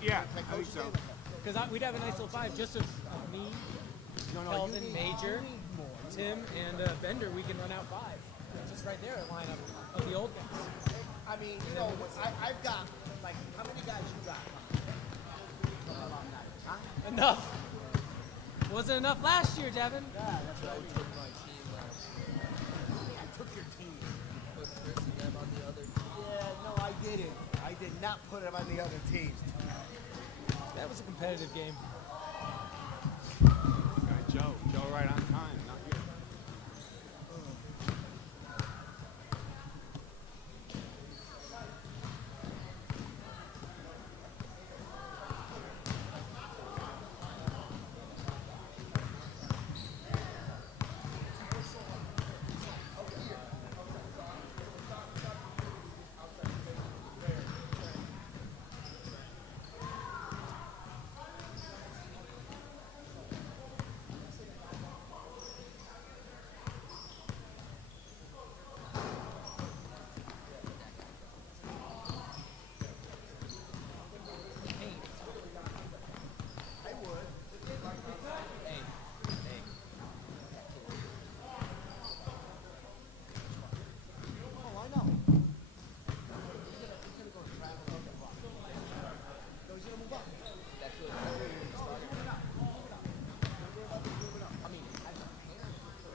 Yeah, I think so. Because we'd have a nice little 5 just of me, Kelvin, Major, Tim, and Bender. We can run out 5. Just right there, a lineup of the old guys. I mean, you know, I've got, like, how many guys you got? Huh? Enough. Wasn't enough last year, Devin. Yeah, that's right. I took my team last year. I took your team. Put Chris and them on the other team. Yeah, no, I didn't. I did not put him on the other teams. That was a competitive game. Joe right on time, not you.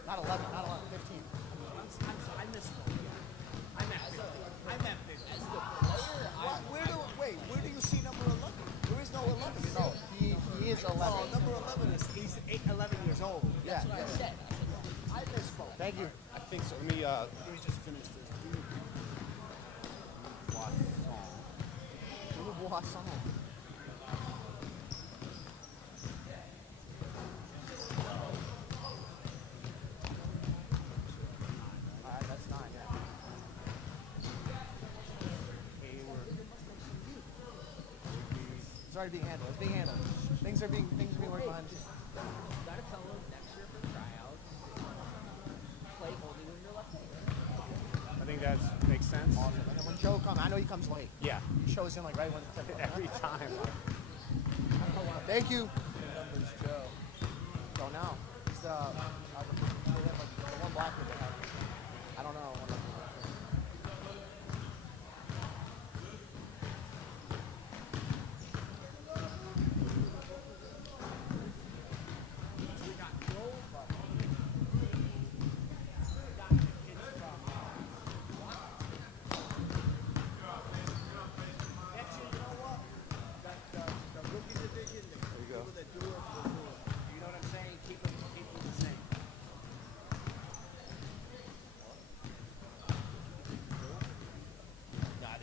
Not 11, 15. I missed one. I'm at 15. Where do you see number 11? There is no 11. No, he is 11. Oh, number 11 is, he's 11 years old. That's what I said. I misspoke. Thank you. I think so. Let me just finish this. Boisson. Alright, that's 9, yeah. It's already being handled. It's being handled. Things are being worked behind. Gotta tell them next year for tryouts. Play only when you're left handed. I think that makes sense. Awesome. And then when Joe comes, I know he comes late. Yeah. He shows in like right when Every time. Thank you. Numbers Joe. Go now. He's the one black kid they have. I don't know.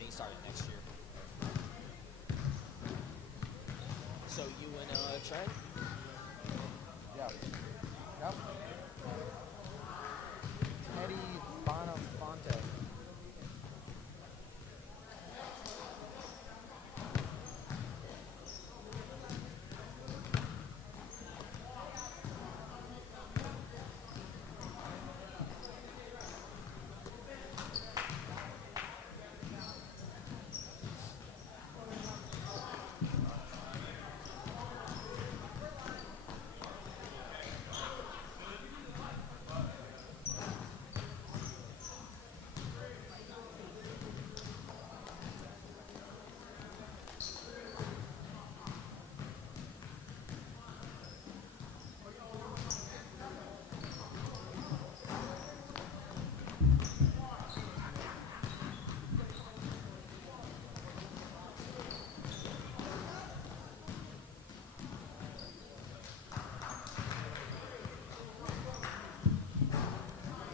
Started next year. So you and Trent? Yeah. Yep. Teddy Bonafonte.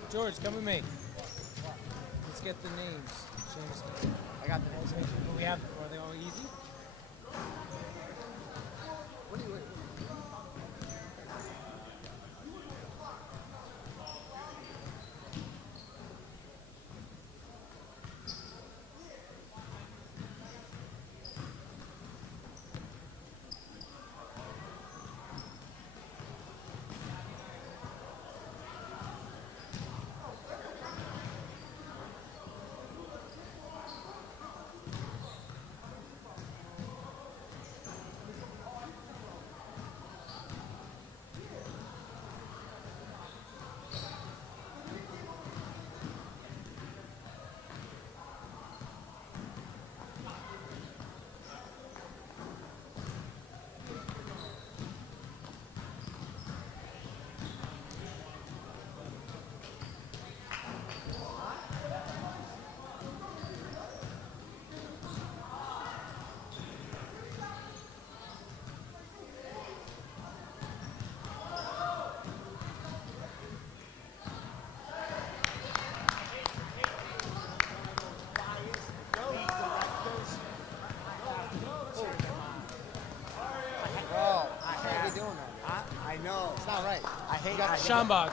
George, come with me. Let's get the names. James. I got the names. We have. Are they all easy? What do you? I know. It's not right. I hate that. Schambach.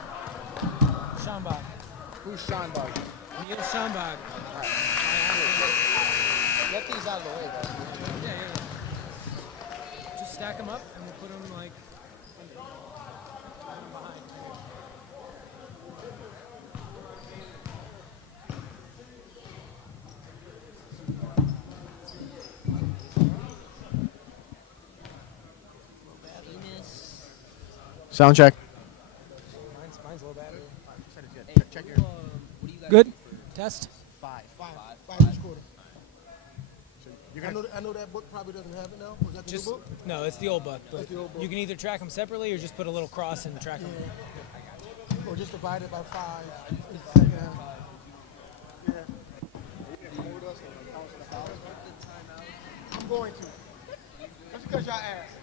Schambach. Who's Schambach? Neil Schambach. Get these out of the way, though. Yeah. Just stack them up and we'll put them like behind. Sound check. Mine's a little better. Check your What do you guys Good. do for Test. five. Five each quarter. I know that book probably doesn't have it now. Was that the Just new book? no, it's the old book. But That's the old book. you can either track them separately or just put a little cross and track them. Or just divide it by five. It's the second half. I'm going to. Just because y'all asked.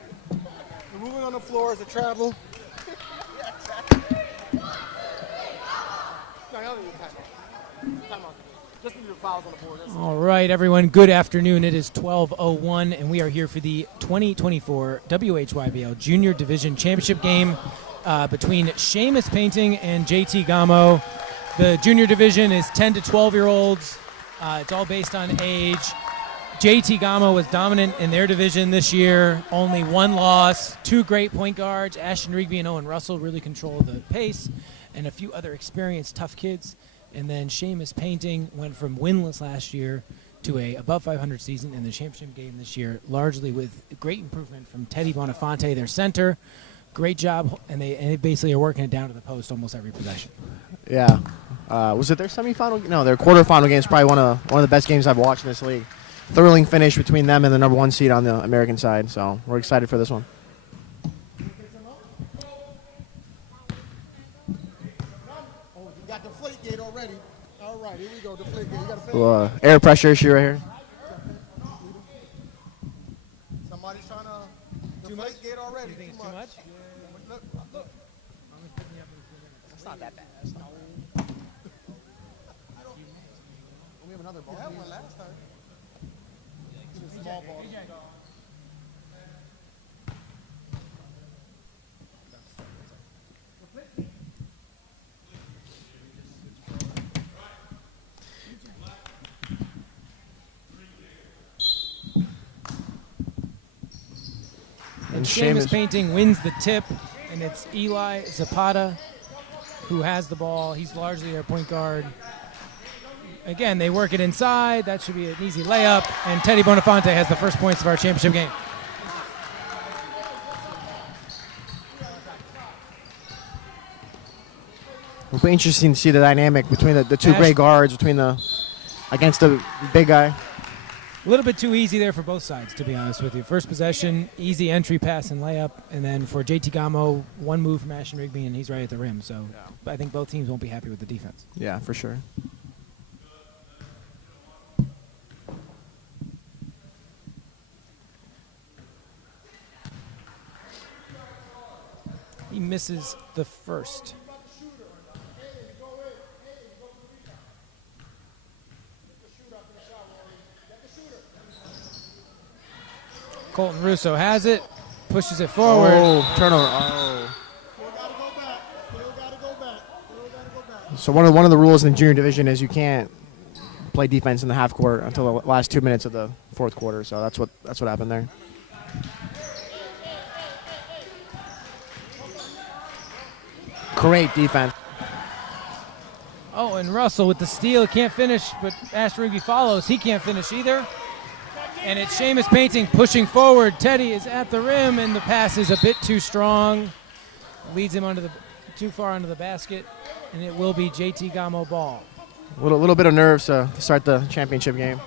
The moving on the floor is a travel. No, y'all need a timeout. Timeout. Just need the fouls on the board. That's it. All right, everyone. Good afternoon. It is 12:01, and we are here for the 2024 WHYBL Junior Division Championship game between Seamus Painting and JT Gamo. The junior division is 10 to 12-year-olds. It's all based on age. JT Gamo was dominant in their division this year. Only one loss. Two great point guards, Ashton Rigby and Owen Russell, really control the pace, and a few other experienced, tough kids. And then Seamus Painting went from winless last year to a above 500 season in the championship game this year, largely with great improvement from Teddy Bonafonte, their center. Great job, and they basically are working it down to the post almost every possession. Yeah. Was it their semifinal? No, their quarterfinal game is probably one of the best games I've watched in this league. Thrilling finish between them and the number one seed on the American side. So we're excited for this one. Oh, you got deflate gate already. All right, here we go. Deflate gate. You got to Little, air pressure issue right here. Somebody's trying to deflate gate already. You think it's too much? Look. It's not that bad. We have another ball. We had one last time. It's a small ball. And Seamus Painting wins the tip, and it's Eli Zapata who has the ball. He's largely their point guard. Again, they work it inside. That should be an easy layup. And Teddy Bonafonte has the first points of our championship game. It'll be interesting to see the dynamic between the two great guards against the big guy. A little bit too easy there for both sides, to be honest with you. First possession, easy entry pass and layup. And then for JT Gamo, one move from Ashton Rigby, and he's right at the rim. So I think both teams won't be happy with the defense. Yeah, for sure. He misses the first. Colton Russo has it, pushes it forward. Oh, turnover. Oh. So one of the rules in the junior division is you can't play defense in the half court until the last 2 minutes of the fourth quarter. So that's what happened there. Great defense. Oh, and Russell with the steal, can't finish, but Ashton Rigby follows. He can't finish either. And it's Seamus Painting pushing forward. Teddy is at the rim, and the pass is a bit too strong. Leads him too far under the basket, and it will be JT Gamo ball. A little bit of nerves to start the championship game.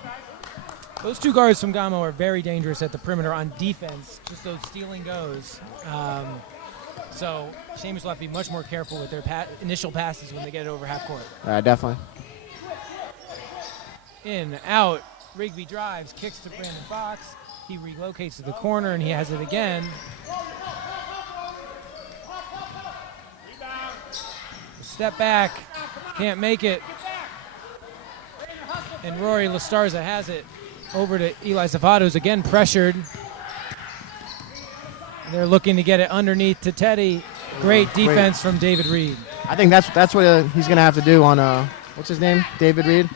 Those two guards from Gamo are very dangerous at the perimeter on defense, just those stealing goes. So Seamus will have to be much more careful with their initial passes when they get it over half court. Definitely. In, out. Rigby drives, kicks to Brandon Fox. He relocates to the corner, and he has it again. Step back, can't make it. And Rory Lastarza has it over to Eli Zapata, who's again pressured. And They're looking to get it underneath to Teddy. Great defense from David Reed. I think that's what he's going to have to do on, what's his name? David Reed.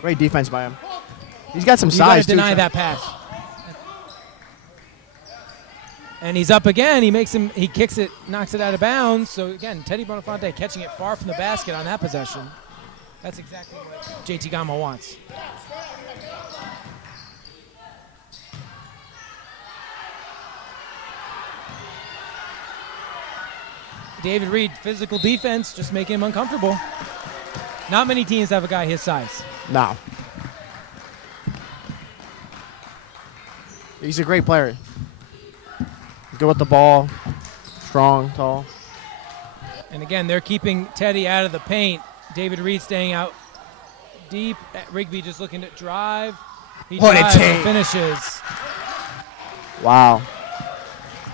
Great defense by him. He's got some You gotta size, too. deny that pass. And he's up again. He kicks it, knocks it out of bounds. So again, Teddy Bonafonte catching it far from the basket on that possession. That's exactly what JT Gamo wants. David Reed, physical defense, just making him uncomfortable. Not many teams have a guy his size. No. He's a great player. Good with the ball, strong, tall. And again, they're keeping Teddy out of the paint. David Reed staying out deep. Rigby just looking to drive. He What a drives and take. finishes. Wow.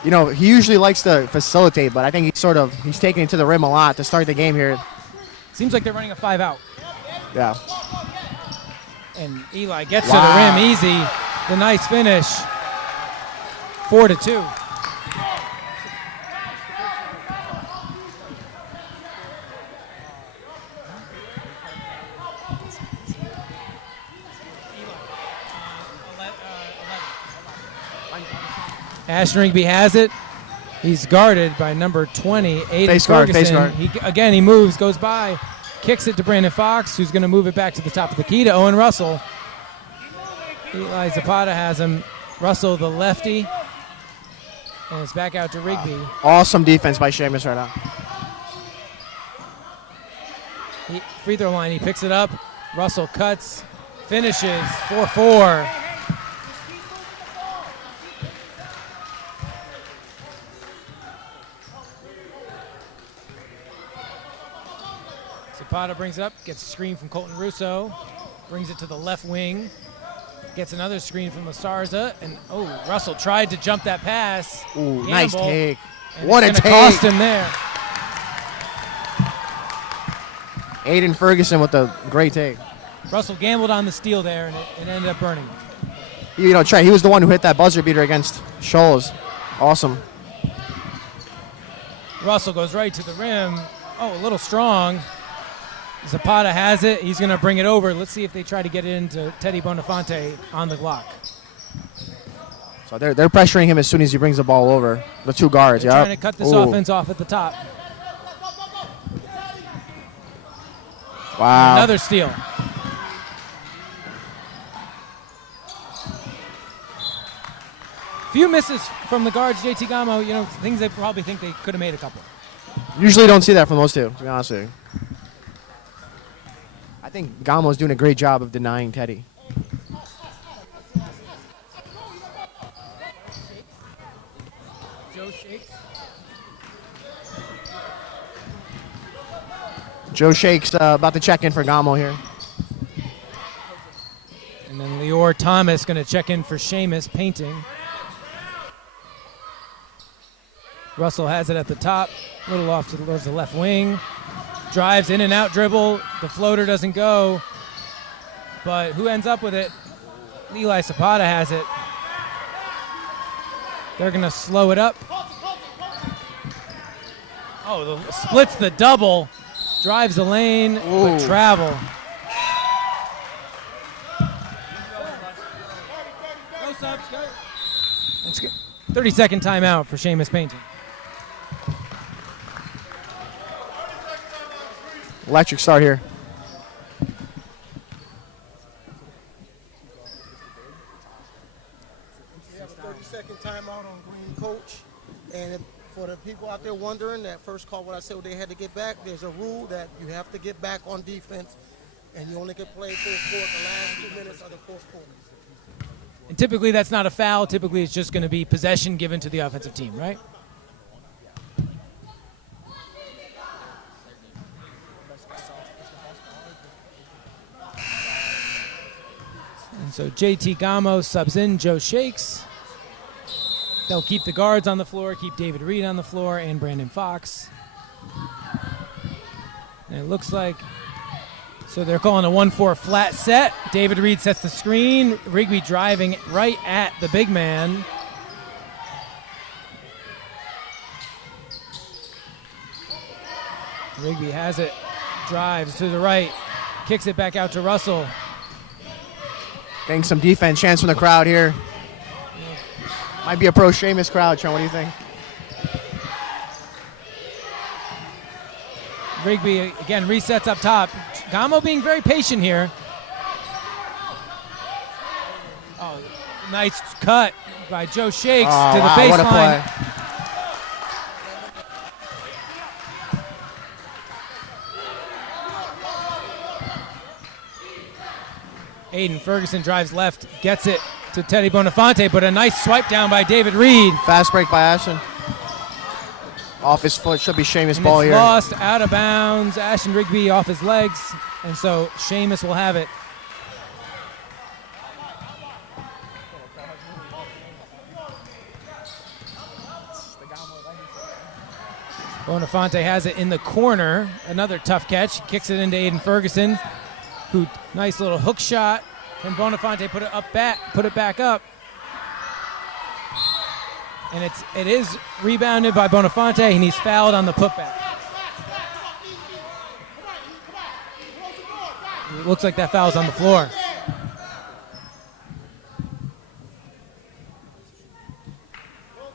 You know, he usually likes to facilitate, but I think he's taking it to the rim a lot to start the game here. Seems like they're running a 5-out. Yeah. And Eli gets to the rim easy. The nice finish. 4-2. Ashton Rigby has it. He's guarded by number 20, Aiden Face guard, Ferguson. face guard. He moves, goes by, kicks it to Brandon Fox, who's going to move it back to the top of the key to Owen Russell. Eli Zapata has him. Russell, the lefty. And it's back out to Rigby. Awesome defense by Seamus right now. Free throw line, he picks it up. Russell cuts, finishes, 4-4. Zapata brings it up, gets a screen from Colton Russo, brings it to the left wing, gets another screen from Lasarza, and Russell tried to jump that pass. Ooh, Gamble, nice take. and What a it's take. gonna cost him there. Aiden Ferguson with a great take. Russell gambled on the steal there, and it ended up burning. Trey, he was the one who hit that buzzer beater against Scholes. Awesome. Russell goes right to the rim. A little strong. Zapata has it. He's going to bring it over. Let's see if they try to get it into Teddy Bonafonte on the block. So they're pressuring him as soon as he brings the ball over. The two guards, They're yeah. trying to cut this offense off at the top. Wow. Another steal. Few misses from the guards, JT Gamo. Things they probably think they could have made a couple. Usually don't see that from those two, to be honest with you. I think Gamo's doing a great job of denying Teddy. Joe Shakes about to check in for Gamo here. And then Lior Thomas going to check in for Seamus Painting. Russell has it at the top, a little off towards the left wing. Drives in and out dribble. The floater doesn't go. But who ends up with it? Eli Zapata has it. They're going to slow it up. Splits the double. Drives the lane, but travel. No subs, go. That's good. 30-second timeout for Seamus Painting. Electric start here. We have a 30-second timeout on Green Coach. And for the people out there wondering, that first call, what I said they had to get back, there's a rule that you have to get back on defense, and you only can play full court the last 2 minutes of the fourth quarter. And typically that's not a foul. Typically it's just going to be possession given to the offensive team, right? And so JT Gamo subs in Joe Shakes. They'll keep the guards on the floor, keep David Reed on the floor, and Brandon Fox. And it looks like, so they're calling a 1-4 flat set. David Reed sets the screen. Rigby driving right at the big man. Rigby has it, drives to the right, kicks it back out to Russell. Getting some defense chance from the crowd here. Might be a pro Sheamus crowd, Trent. What do you think? Rigby again resets up top. Gamo being very patient here. Oh, nice cut by Joe Shakes to the baseline. What a play. Aiden Ferguson drives left, gets it to Teddy Bonifante, but a nice swipe down by David Reed. Fast break by Ashton. Off his foot, should be Sheamus And ball it's here. lost, out of bounds. Ashton Rigby off his legs, and so Sheamus will have it. Bonifante has it in the corner. Another tough catch. Kicks it into Aiden Ferguson, who nice little hook shot. Can Bonifante put it back up? And it is rebounded by Bonifante, and he's fouled on the putback. It looks like that foul's on the floor.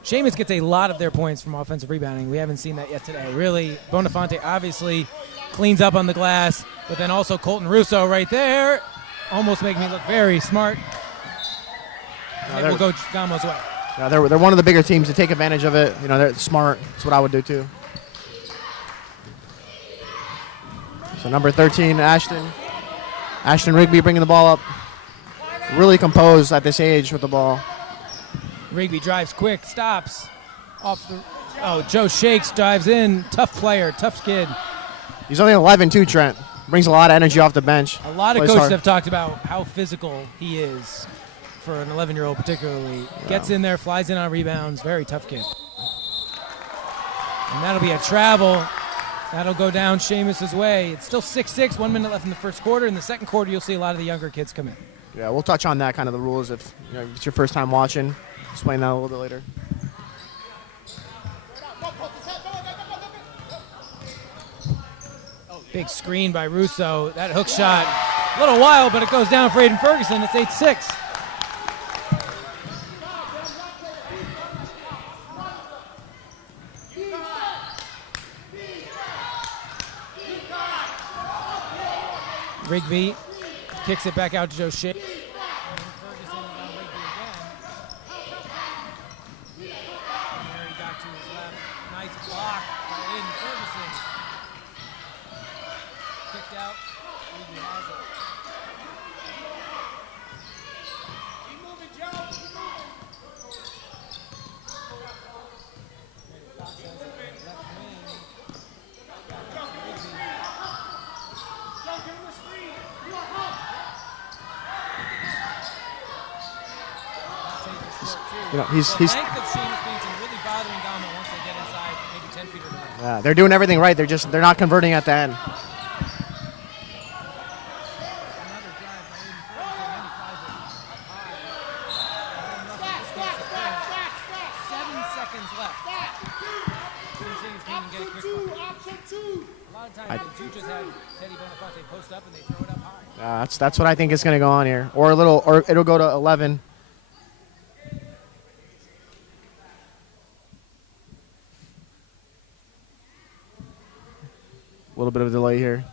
Sheamus gets a lot of their points from offensive rebounding. We haven't seen that yet today. Really, Bonifante obviously cleans up on the glass, but then also Colton Russo right there, almost making me look very smart. And it will go Gamo's way. Yeah, they're one of the bigger teams to take advantage of it. You know, they're smart. That's what I would do too. So number 13, Ashton Rigby bringing the ball up. Really composed at this age with the ball. Rigby drives quick, stops. Joe Shakes drives in. Tough player, tough skid. He's only 11 too, Trent. Brings a lot of energy off the bench. A lot of Plays coaches hard. have talked about how physical he is for an 11-year-old particularly. Gets in there, flies in on rebounds. Very tough kid. And that'll be a travel. That'll go down Sheamus's way. It's still 6-6, 1 minute left in the first quarter. In the second quarter, you'll see a lot of the younger kids come in. Yeah, we'll touch on that kind of the rules if it's your first time watching. Explain that a little bit later. Big screen by Russo. That hook shot, a little wild, but it goes down for Aiden Ferguson. It's 8-6. Rigby kicks it back out to Joe Shea. Ferguson on Rigby again. Mary got to his left. Nice block by Aiden Ferguson. Kicked out. Rigby has it. Keep moving, Joe. Keep moving. Fox has it left wing. Back out to Rigby. You know, he's The length of Sheamus Painting really bothering Gamo once they get inside, maybe 10 feet or more. yeah, they're doing everything right. They're not converting at the end. Another drive by Aiden Ferguson, then he flies it high. 7 seconds left. Sheamus Painting get a quick one. A lot of times they do just have Teddy Bonifante post up and they throw it up high. That's what I think is going to go on here. Or it'll go to 11. A little bit of a delay here.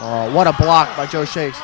Oh, what a block by Joe Shakes.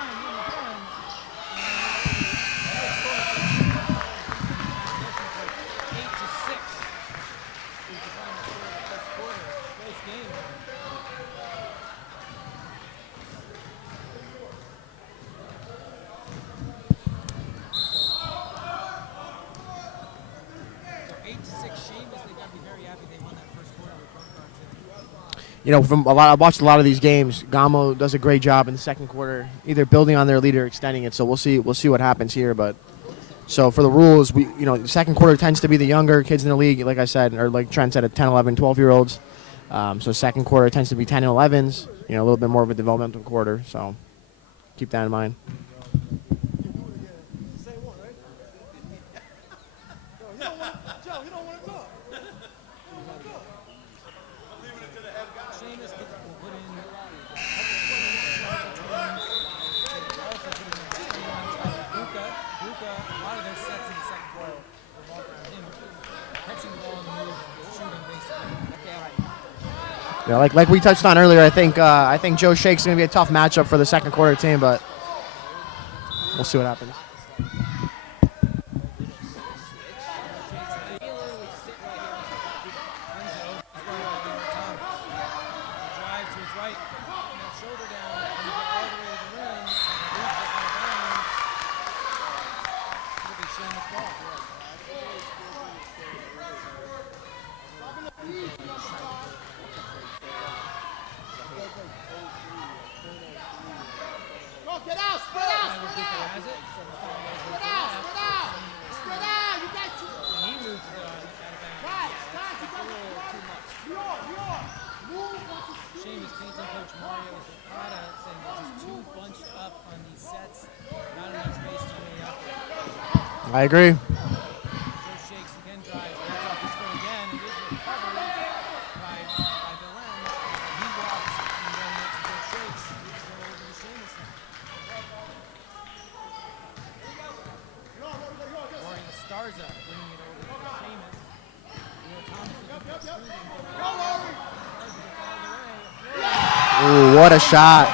You know, I watched a lot of these games. Gamo does a great job in the second quarter, either building on their lead or extending it. So we'll see what happens here. But so for the rules, the second quarter tends to be the younger kids in the league, like I said, or like Trent said, at 10, 11, 12-year-olds. So second quarter tends to be 10 and 11s. A little bit more of a developmental quarter. So keep that in mind. Joe, you don't want to talk. Sheamus will put in Ruka, a lot of their sets in the second quarter revolve around him catching the ball in the move, shooting basically. Yeah, like we touched on earlier, I think Joe Shake's going to be a tough matchup for the second quarter team, but we'll see what happens. Get out, spread out, spread out. Spread out, spread out. Spread out, you got two. He moves Guys, you got too much. You are. Move. Sheamus painting coach Mario Zapata saying they're just too bunched up on these sets. Not enough space to really operate. I agree. Joe Shakes again drives, gets off his foot again, and is recovered by Delenn. He walks and then to Joe Shakes. He's go over to Sheamus now. Mario Starza bringing it over to Sheamus. Ooh, what a shot.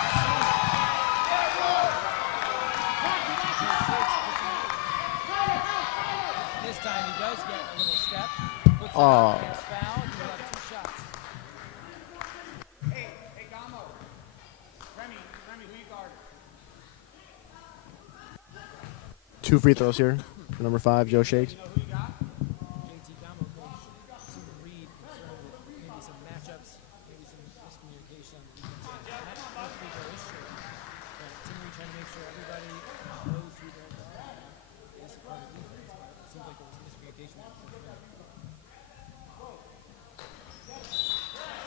This time he does get a little step. Puts Oh. it gets fouled. He'll have 2 shots. Hey, Gamo. Remy, who you guard? 2 free throws here. Number 5, Joe Shakes. JT Gamo coach Tim Reed concerned with maybe some matchups, maybe some miscommunication on the defense. Not supposed to be their issue, but Tim Reed trying to make sure everybody knows who their guard is part of defense, but it seems like there was miscommunication.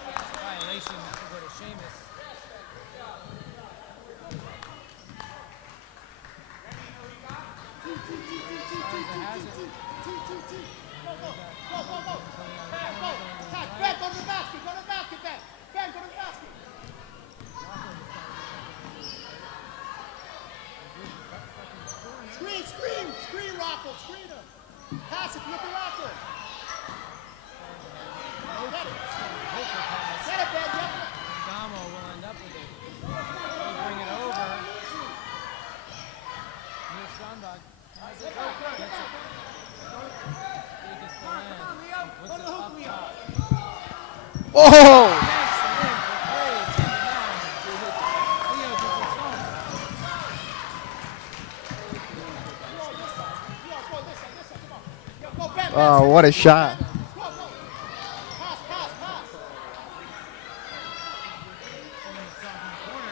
It's a violation that will go to Sheamus. Ben, go to the basket. Ben, go to the basket. Screen, Rocco, screen him. Pass it, look at Rocco. Get it, Ben, yep. Gamo will end up with it. He'll bring it over. Neil Schonbach has it. Gets it. Biggest to land. Puts it up top. Oh! Oh, what a shot. Pass.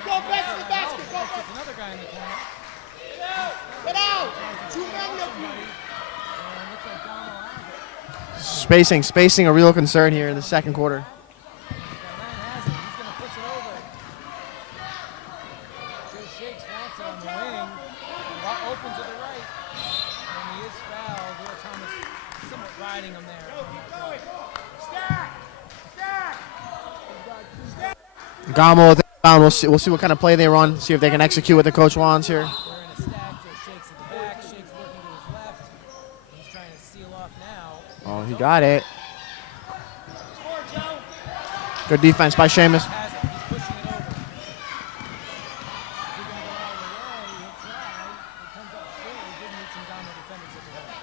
Go back to the basket. Go back. Another guy in the corner. Get out. Too many of you. And looks like Gamo has it. Spacing a real concern here in the second quarter. Delenn has it. He's going to push it over. Joe Shakes wants it on the wing. Open to the right. And he is fouled. Will Thomas somewhat riding him there. Gamo, we'll see what kind of play they run. See if they can execute what the coach wants here. They're in a stack. Joe Shakes at the back. Shakes working to his left. He's trying to seal off now. Oh, he got it. Good defense by Sheamus. Has it. He's pushing it over. Is he going to go all the way? He'll try. It comes up short. He did need some Gamo defenders at the head.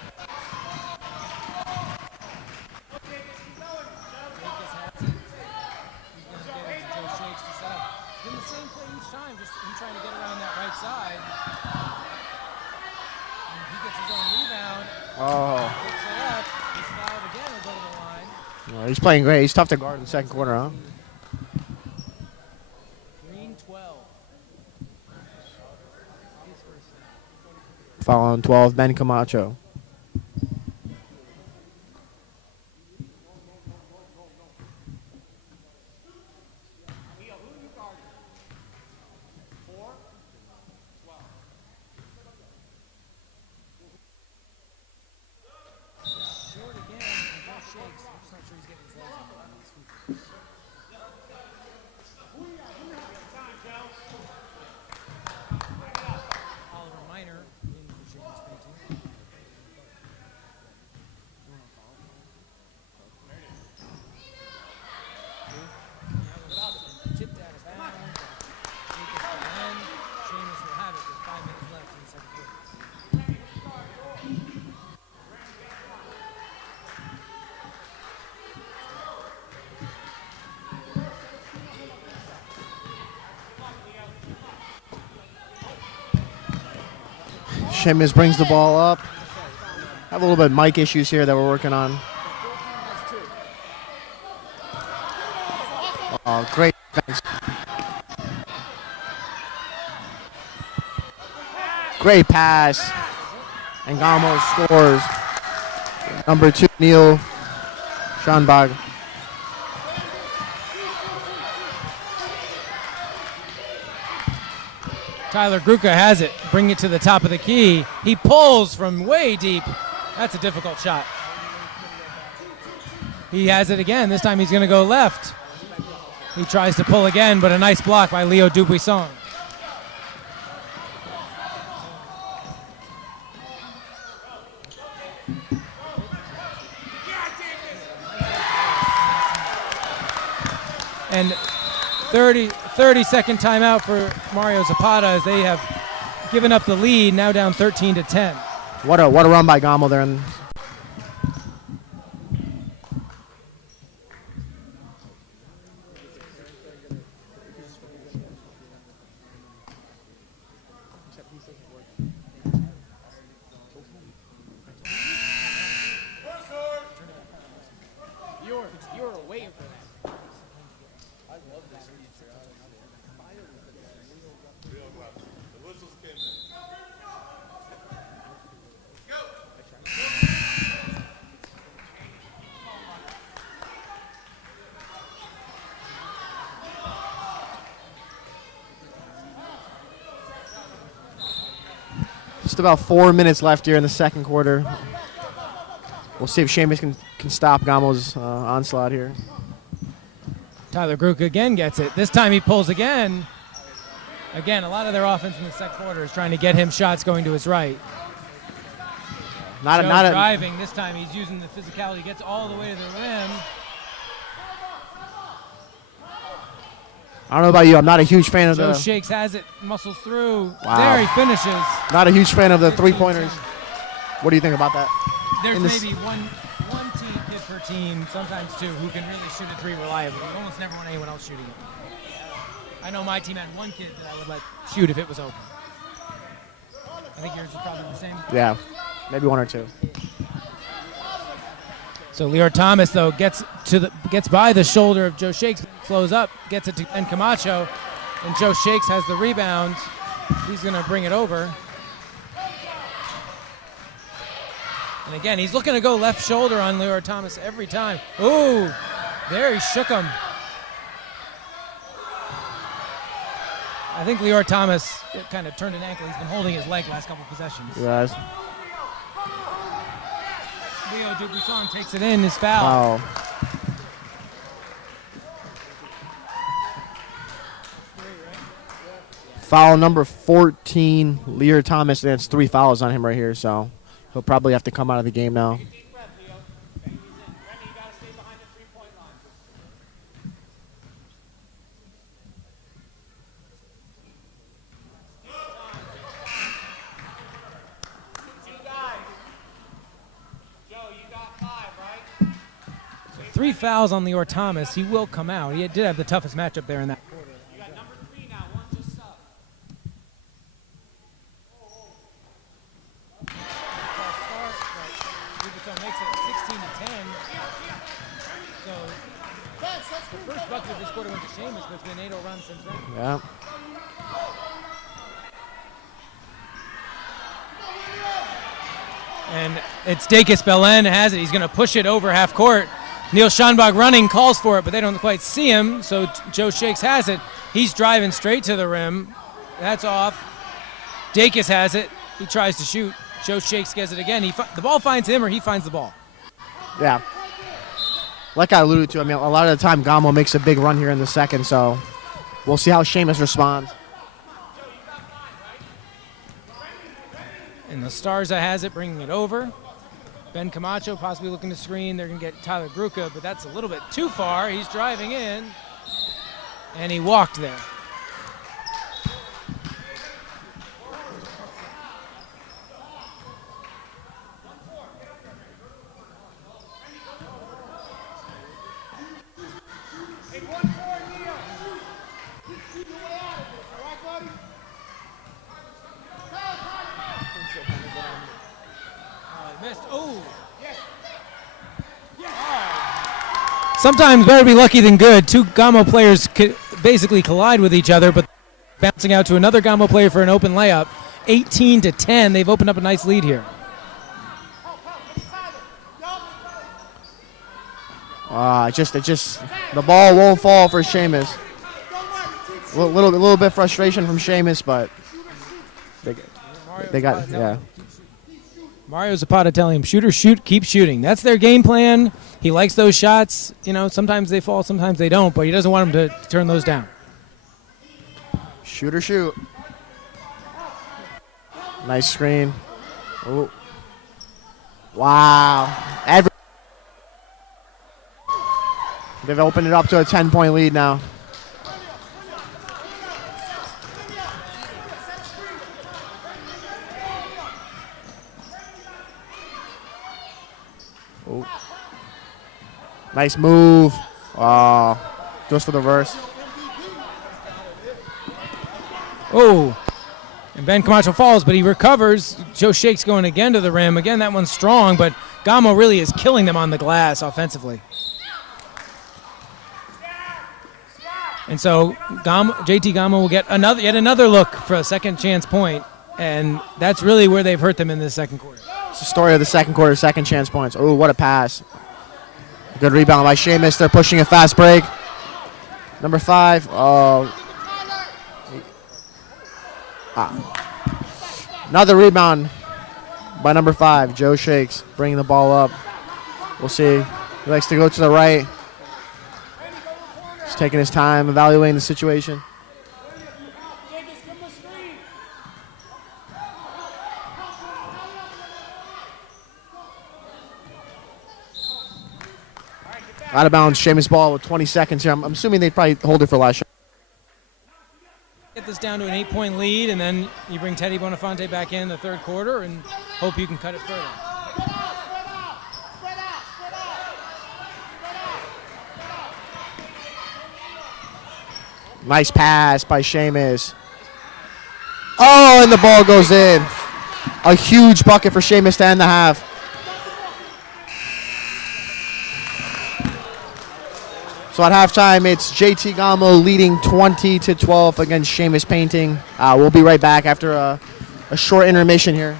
Lucas has it. He's going to get it to Joe Shakes to set up. Doing the same play each time, just him trying to get around that right side. And he gets his own rebound. Oh, Puts it up. He's fouled again. He'll go to the line. well, he's playing great. He's tough to guard in the second quarter, huh? Green 12. His first snap. Foul on 12, Ben Camacho. Chipped out of bounds. Jacobs will end. Sheamus will have it with 5 minutes left in the second quarter. Sheamus brings the ball up. Have a little bit of mic issues here that we're working on. Oh, great defense. Great pass. And Gamo scores. Number 2, Neil Schanbach. Tyler Gruca has it. Bring it to the top of the key. He pulls from way deep. That's a difficult shot. He has it again. This time he's going to go left. He tries to pull again, but a nice block by Leo Dubuisson. And 30-second timeout for Mario Zapata as they have given up the lead, now down 13-10. What a run by Gamo there. You're waiting for that. Just about 4 minutes left here in the second quarter. We'll see if Sheamus can stop Gamo's onslaught here. Tyler Gruca again gets it. This time he pulls again. Again, a lot of their offense in the second quarter is trying to get him shots going to his right. Not Joe a driving. This time he's using the physicality. Gets all the way to the rim. I don't know about you. I'm not a huge fan of Joe the. Shakes has it, muscles through. Wow. There he finishes. Not a huge fan of the 15-10. three-pointers. What do you think about that? There's in this- maybe one team kid per team, sometimes two, who can really shoot a three reliably. You almost never want anyone else shooting it. I know my team had one kid that I would let shoot if it was open. I think yours is probably the same. Yeah, maybe one or two. So Leor Thomas though gets by the shoulder of Joe Shakes, flows up, gets it to Ben Camacho, and Joe Shakes has the rebound. He's going to bring it over. And again, he's looking to go left shoulder on Leor Thomas every time. Ooh, there he shook him. I think Leor Thomas kind of turned an ankle. He's been holding his leg last couple possessions. Yes. Leo Dubuisson takes it in, his foul. Wow. Foul number 14, Leor Thomas. That's 3 fouls on him right here, so he'll probably have to come out of the game now. Deep breath, Leo. Remy, you gotta stay behind the three-point line. Two guys. Joe, you got 5, right? 3 fouls on Leor Thomas. He will come out. He did have the toughest matchup there in that quarter. You got number 3 now. One just sub. Dubuisson makes it 16-10. So the first bucket of this quarter went to Sheamus, but it's been 8-0 runs since then. Yeah. And it's Dakis Belen has it. He's going to push it over half court. Neil Schanbach running, calls for it, but they don't quite see him, so Joe Shakes has it. He's driving straight to the rim. That's off. Dakis has it. He tries to shoot. Joe Shakes gets it again. The ball finds him or he finds the ball. Yeah. Like I alluded to, I mean, a lot of the time Gamo makes a big run here in the second, so we'll see how Sheamus responds. And the Starza has it, bringing it over. Ben Camacho possibly looking to screen. They're going to get Tyler Gruca, but that's a little bit too far. He's driving in, and he walked there. Missed. Oh. Sometimes better be lucky than good. Two Gamo players basically collide with each other, but bouncing out to another Gamo player for an open layup. 18-10. They've opened up a nice lead here. The ball won't fall for Seamus. A little bit frustration from Seamus, but they got, yeah. Mario Zapata telling him, shooter, shoot, keep shooting. That's their game plan. He likes those shots. You know, sometimes they fall, sometimes they don't, but he doesn't want them to turn those down. Shooter, shoot. Nice screen. Oh. Wow. They've opened it up to a 10-point lead now. Oh. Nice move. Goes for the verse. Oh. And Ben Camacho falls, but he recovers. Joe Shake's going again to the rim. Again, that one's strong, but Gamo really is killing them on the glass offensively. And so JT Gamo will get yet another look for a second chance point, and that's really where they've hurt them in this second quarter. It's the story of the second quarter, second chance points. Oh, what a pass. Good rebound by Seamus. They're pushing a fast break. Number 5. Another rebound by number 5, Joe Shakes, bringing the ball up. We'll see. He likes to go to the right. He's taking his time, evaluating the situation. Out of bounds, Seamus ball with 20 seconds here. I'm assuming they'd probably hold it for last shot. Get this down to an 8-point lead, and then you bring Teddy Bonafonte back in the third quarter and hope you can cut it further. Nice pass by Seamus. Oh, and the ball goes in. A huge bucket for Seamus to end the half. So at halftime, it's JT Gamo leading 20-12 against Seamus Painting. We'll be right back after a short intermission here.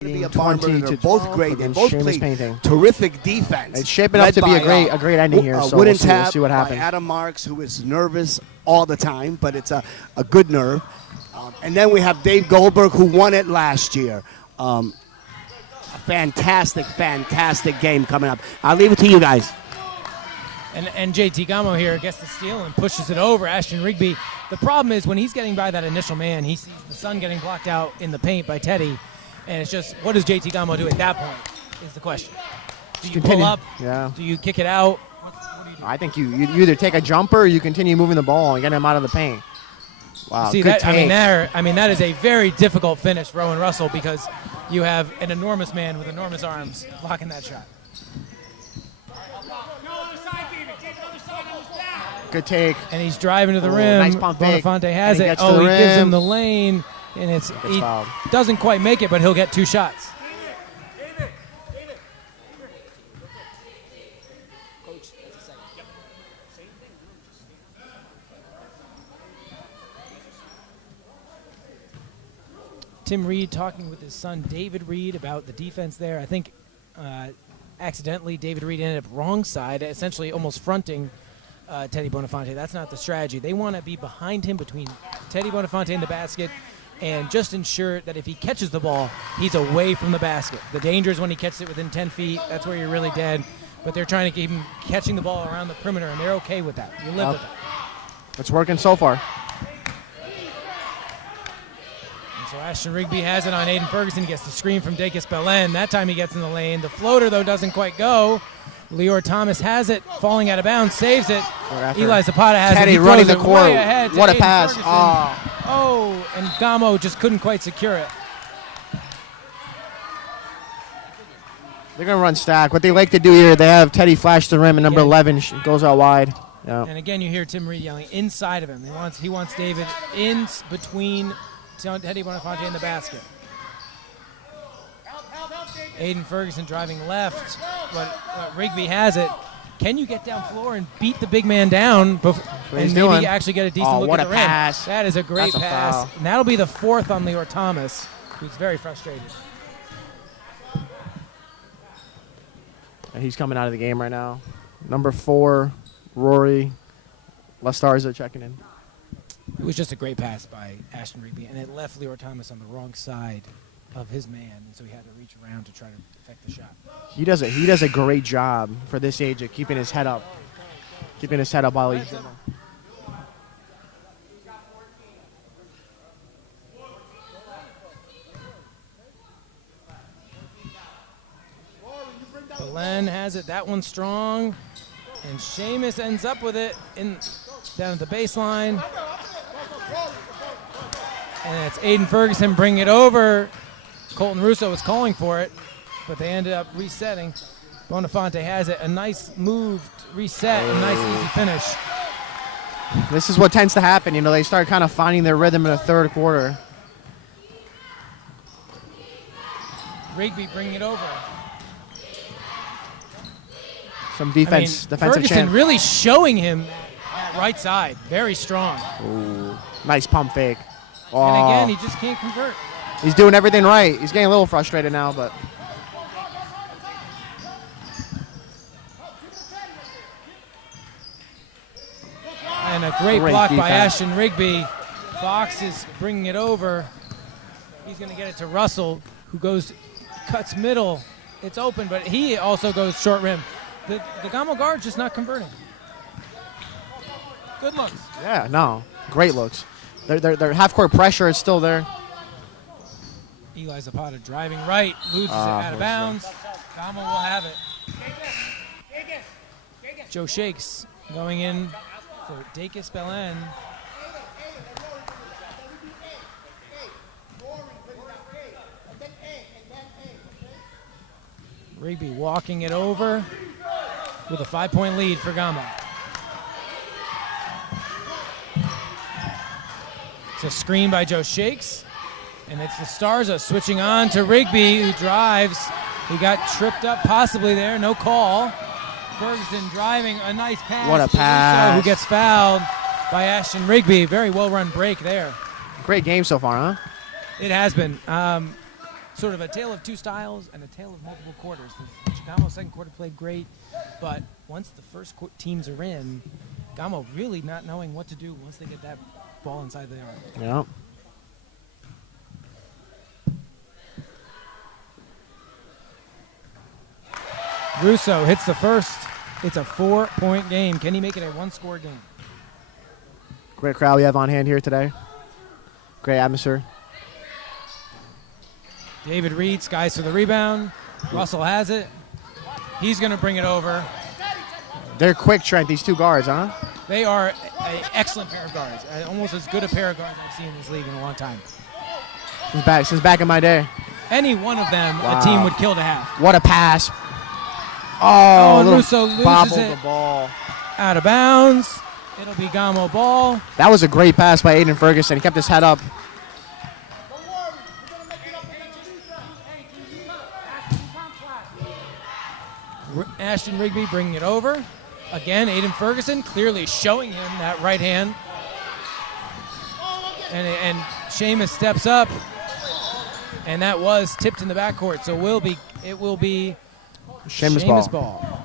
To be a barn 20 burner. They're to both 12 great. They against both Seamus play Painting. terrific defense. It's shaping up to be a great ending here. So wooden we'll tap see what by happens. Adam Marks, who is nervous all the time, but it's a good nerve. And then we have Dave Goldberg, who won it last year. A fantastic game coming up. I'll leave it to you guys. And JT Gamo here gets the steal and pushes it over Ashton Rigby. The problem is when he's getting by that initial man, he sees the sun getting blocked out in the paint by Teddy. And it's just, what does JT Gamo do at that point is the question. Do you pull up? Yeah. Do you kick it out? What do you do? I think you either take a jumper or you continue moving the ball and get him out of the paint. Wow, See good that? take. I mean, that is a very difficult finish for Owen Russell because you have an enormous man with enormous arms blocking that shot. Good take. And he's driving to the Ooh, rim. nice pump fake. Bonifante has And he it. gets to Oh, the he gives rim. him the lane, and he fouled. doesn't quite make it, but he'll get 2 shots. Coach, that's a second. Tim Reed talking with his son David Reed about the defense there. I think accidentally David Reed ended up wrong side, essentially almost fronting Teddy Bonifante. That's not the strategy. They want to be behind him between Teddy Bonifante and the basket and just ensure that if he catches the ball, he's away from the basket. The danger is when he catches it within 10 feet. That's where you're really dead. But they're trying to keep him catching the ball around the perimeter, and they're okay with that. You live with that. It's working so far. So Ashton Rigby has it on Aiden Ferguson. He gets the screen from Dacus Belen. That time he gets in the lane. The floater, though, doesn't quite go. Leor Thomas has it, falling out of bounds, saves it. Eli Zapata has Teddy it. He running throws the it court. way ahead to What a Aiden pass. Ferguson. Oh, and Gamo just couldn't quite secure it. They're going to run stack. What they like to do here, they have Teddy flash the rim, and number 11 goes out wide. Yeah. And again, you hear Tim Reed yelling inside of him. He wants David in between Teddy Bonifante and the basket. Aiden Ferguson driving left, but Rigby has it. Can you get down floor and beat the big man down and maybe actually get a decent look what at the a rim? pass. That is a great That's a pass. foul. And that'll be the 4th on Leor Thomas, who's very frustrated. And he's coming out of the game right now. Number 4, Rory Lastarza checking in. It was just a great pass by Ashton Rigby, and it left Leor Thomas on the wrong side of his man, and so he had to reach around to try to affect the shot. He does a great job for this age of keeping his head up. Keeping his head up while he's dribbling. Belen has it. That one's strong. And Seamus ends up with it down at the baseline. And it's Aiden Ferguson bringing it over. Colton Russo was calling for it, but they ended up resetting. Bonifante has it. A nice move, reset, a nice easy finish. This is what tends to happen. You know, they start kind of finding their rhythm in the third quarter. Rigby bringing it over. Some defensive Ferguson chance. really showing him right side. Very strong. Ooh, nice pump fake. Oh, And again, he just can't convert. he's doing everything right. He's getting a little frustrated now, but And a great Great block by defense. Ashton Rigby. Fox is bringing it over. He's going to get it to Russell, who cuts middle. It's open, but he also goes short rim. The Gamo guard's just not converting. Good looks. yeah, no, great looks. Their half-court pressure is still there. Eli Zapata driving right, loses it out of bounds. Gamo will have it. Joe Shakes going in for Dacus Belen. Rigby walking it over with a 5-point lead for Gamo. It's a screen by Joe Shakes, and it's the Starza switching on to Rigby, who drives. He got tripped up possibly there, no call. Ferguson driving, a nice pass. What a to Russo, pass. who gets fouled by Ashton Rigby. Very well-run break there. Great game so far, huh? It has been. sort of a tale of two styles and a tale of multiple quarters. The Gamo second quarter played great, but once the first teams are in, Gamo really not knowing what to do once they get that ball inside the arc. Yeah. Russo hits the first. It's a 4-point game. Can he make it a one-score game? Great crowd we have on hand here today. Great atmosphere. David Reed skies for the rebound. Russell has it. He's going to bring it over. They're quick, Trent, these two guards, huh? They are an excellent pair of guards. Almost as good a pair of guards I've seen in this league in a long time. Since back in my day. Any one of them, Wow. a team would kill to have. What a pass. Oh, and little Russo loses bobbled it. the ball. Out of bounds. It'll be Gamo ball. That was a great pass by Aiden Ferguson. He kept his head up. Ashton Rigby bringing it over. Again, Aiden Ferguson clearly showing him that right hand. And Seamus steps up. And that was tipped in the backcourt. So it will be Seamus ball.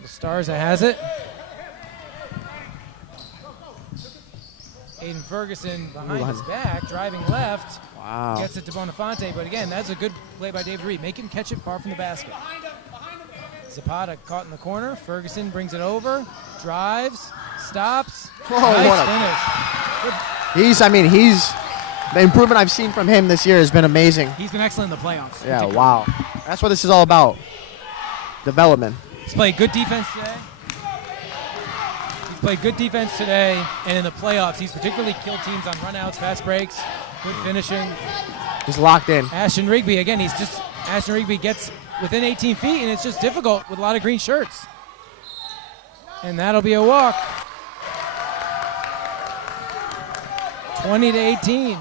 The Starza has it. Aiden Ferguson behind his back, driving left. Wow. Gets it to Bonifante, but again, that's a good play by David Reed. Make him catch it far from the basket. Zapata caught in the corner. Ferguson brings it over, drives, stops. Oh, nice finish. The improvement I've seen from him this year has been amazing. He's been excellent in the playoffs. Yeah, wow. That's what this is all about. Development. He's played good defense today. And in the playoffs, he's particularly killed teams on runouts, fast breaks, good finishing. He's locked in. Ashton Rigby, again, Ashton Rigby gets within 18 feet, and it's just difficult with a lot of green shirts. And that'll be a walk. 20-18.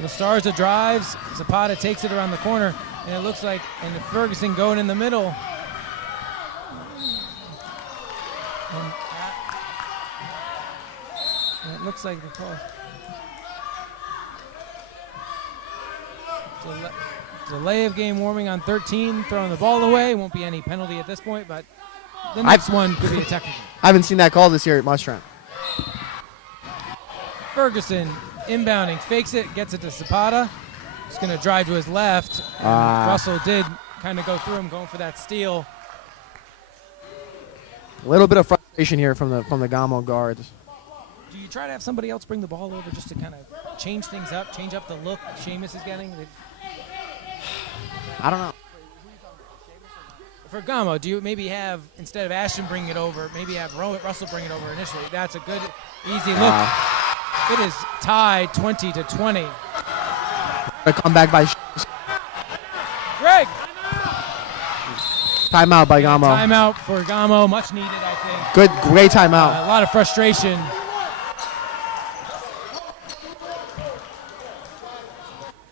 The Starza drives. Zapata takes it around the corner, and it looks like, and Ferguson going in the middle. And it looks like the call. Delay of game warming on 13, throwing the ball away. Won't be any penalty at this point, but the next one could be a technical. I haven't seen that call this year at Mustrant. Ferguson inbounding, fakes it, gets it to Zapata. He's going to drive to his left. And Russell did kind of go through him, going for that steal. A little bit of frustration here from the Gamo guards. Do you try to have somebody else bring the ball over just to kind of change things up, change up the look Seamus is getting? I don't know. For Gamo, do you maybe have, instead of Ashton bringing it over, maybe have Russell bring it over initially? That's a good, easy look. It is tied 20-20. A comeback by Greg! Timeout by Gamo. Timeout for Gamo, much needed, I think. Great timeout. A lot of frustration.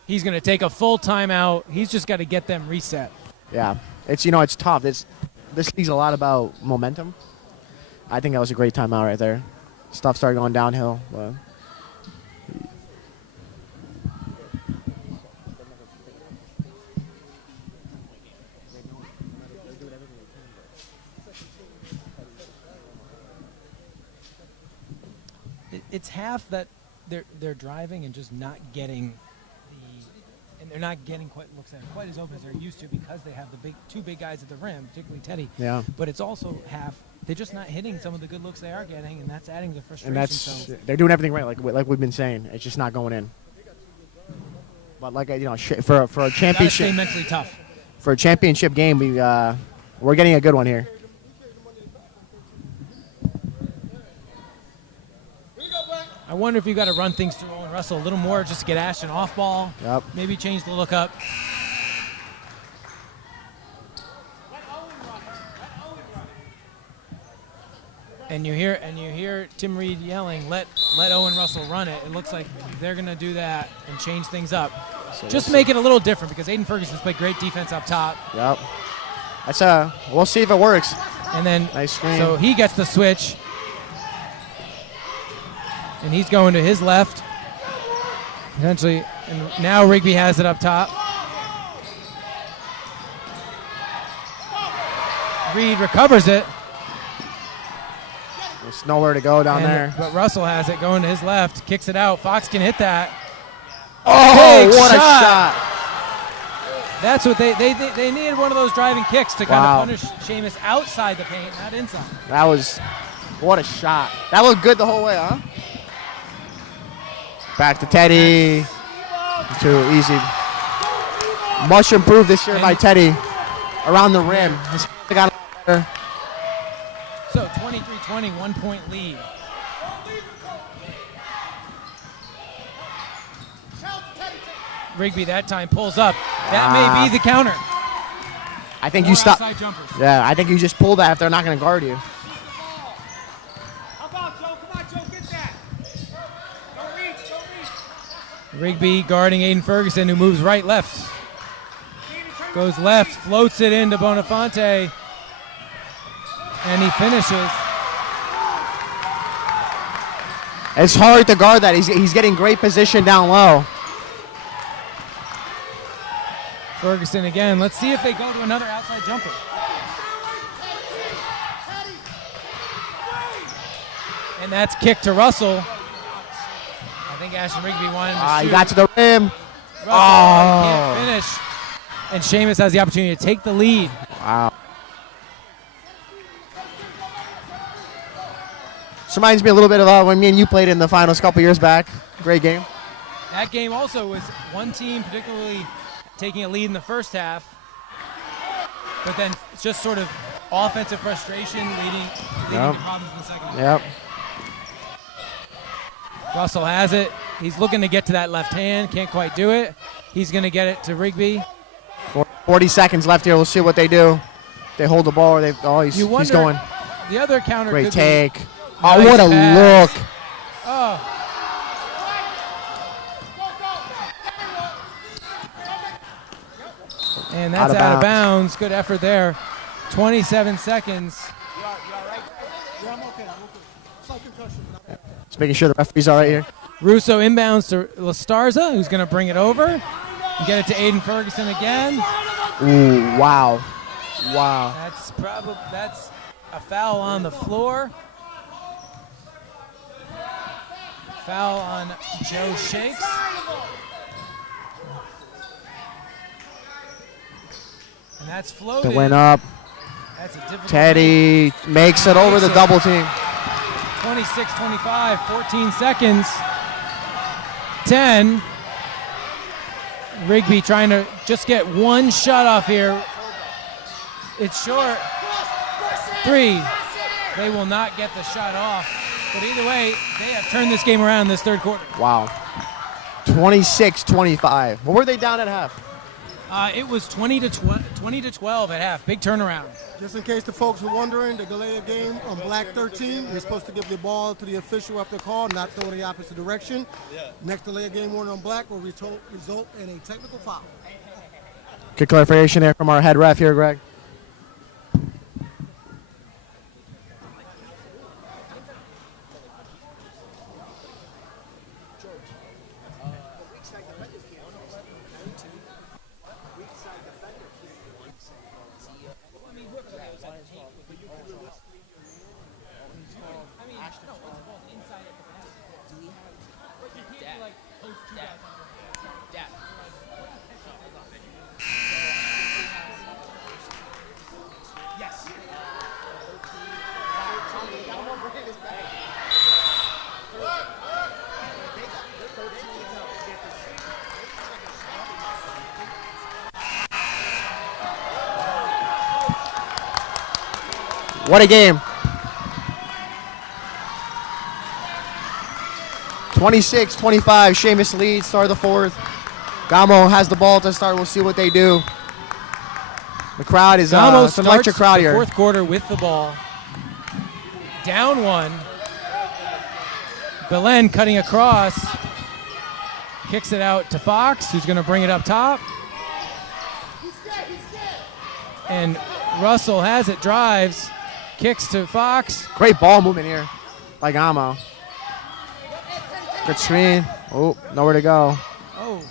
He's going to take a full timeout. He's just got to get them reset. Yeah, it's tough. This league's a lot about momentum. I think that was a great timeout right there. Stuff started going downhill. But it's half that they're driving and just not getting and they're not getting looks that are quite as open as they're used to because they have the two big guys at the rim, particularly Teddy. Yeah. But it's also half they're just not hitting some of the good looks they are getting, and that's adding to the frustration. And they're doing everything right, like we've been saying. It's just not going in. But for a championship, gotta stay mentally tough. For a championship game, we're getting a good one here. I wonder if you got to run things through Owen Russell a little more just to get Ashton off ball. Yep. Maybe change the look up. And you hear Tim Reed yelling, "Let Owen Russell run it." It looks like they're going to do that and change things up. So just make it a little different because Aiden Ferguson's played great defense up top. Yep. We'll see if it works. And then, Nice screen. so he gets the switch. And he's going to his left. Potentially, and now Rigby has it up top. Reed recovers it. There's nowhere to go down there. But Russell has it going to his left, kicks it out. Fox can hit that. Oh, Big what shot. a shot. That's what they needed, one of those driving kicks to kind Wow. of punish Sheamus outside the paint, not inside. That was, what a shot. That looked good the whole way, huh? Back to Teddy. Too easy. Much improved this year by Teddy around the rim. He's got a lot better. So 23-20, 1 point lead. Rigby that time pulls up. That may be the counter. I think More you stop. outside jumpers. Yeah, I think you just pull that if they're not going to guard you. How about Joe? Come on, Joe, get that. Don't reach, don't reach. Rigby guarding Aiden Ferguson, who moves right, left. Goes left, floats it into Bonifante, and he finishes. It's hard to guard that. He's getting great position down low. Ferguson again. Let's see if they go to another outside jumper. And that's kicked to Russell. I think Ashton Rigby wanted him to shoot. He got to the rim. Russell can't finish. And Sheamus has the opportunity to take the lead. Wow. This reminds me a little bit of when me and you played in the finals a couple years back. Great game. That game also was one team particularly taking a lead in the first half, but then just sort of offensive frustration leading to problems in the second half. Yep. Russell has it. He's looking to get to that left hand. Can't quite do it. He's going to get it to Rigby. 40 seconds left here. We'll see what they do. They hold the ball. Or he's going. The other counter. Great could take. Be Oh, nice what a pass. look. Oh. And that's out of bounds. Good effort there. 27 seconds. Just making sure the referee's all right here. Russo inbounds to Lastarza, who's going to bring it over. And get it to Aiden Ferguson again. Ooh, wow. Wow. That's a foul on the floor. Foul on Joe Shakes. And that's floated. It went up. That's a difficult Teddy makes it over the double team. 26-25, 14 seconds. 10. Rigby trying to just get one shot off here. It's short. 3. They will not get the shot off. But either way, they have turned this game around in this third quarter. Wow. 26-25. What were they down at half? It was 20 to 12 at half. Big turnaround. Just in case the folks are wondering, the delay of game on Black 13, you're supposed to give the ball to the official after the call, not throw in the opposite direction. Next delay of game warning on Black will result in a technical foul. Good clarification there from our head ref here, Greg. What a game. 26-25, Sheamus leads, start of the fourth. Gamo has the ball to start. We'll see what they do. The crowd is Gamo an electric crowd the here. fourth quarter with the ball. Down 1. Belen cutting across. Kicks it out to Fox, who's going to bring it up top. And Russell has it, drives. Kicks to Fox. Great ball movement here by Gamo. Good screen. Oh, nowhere to go. Oh.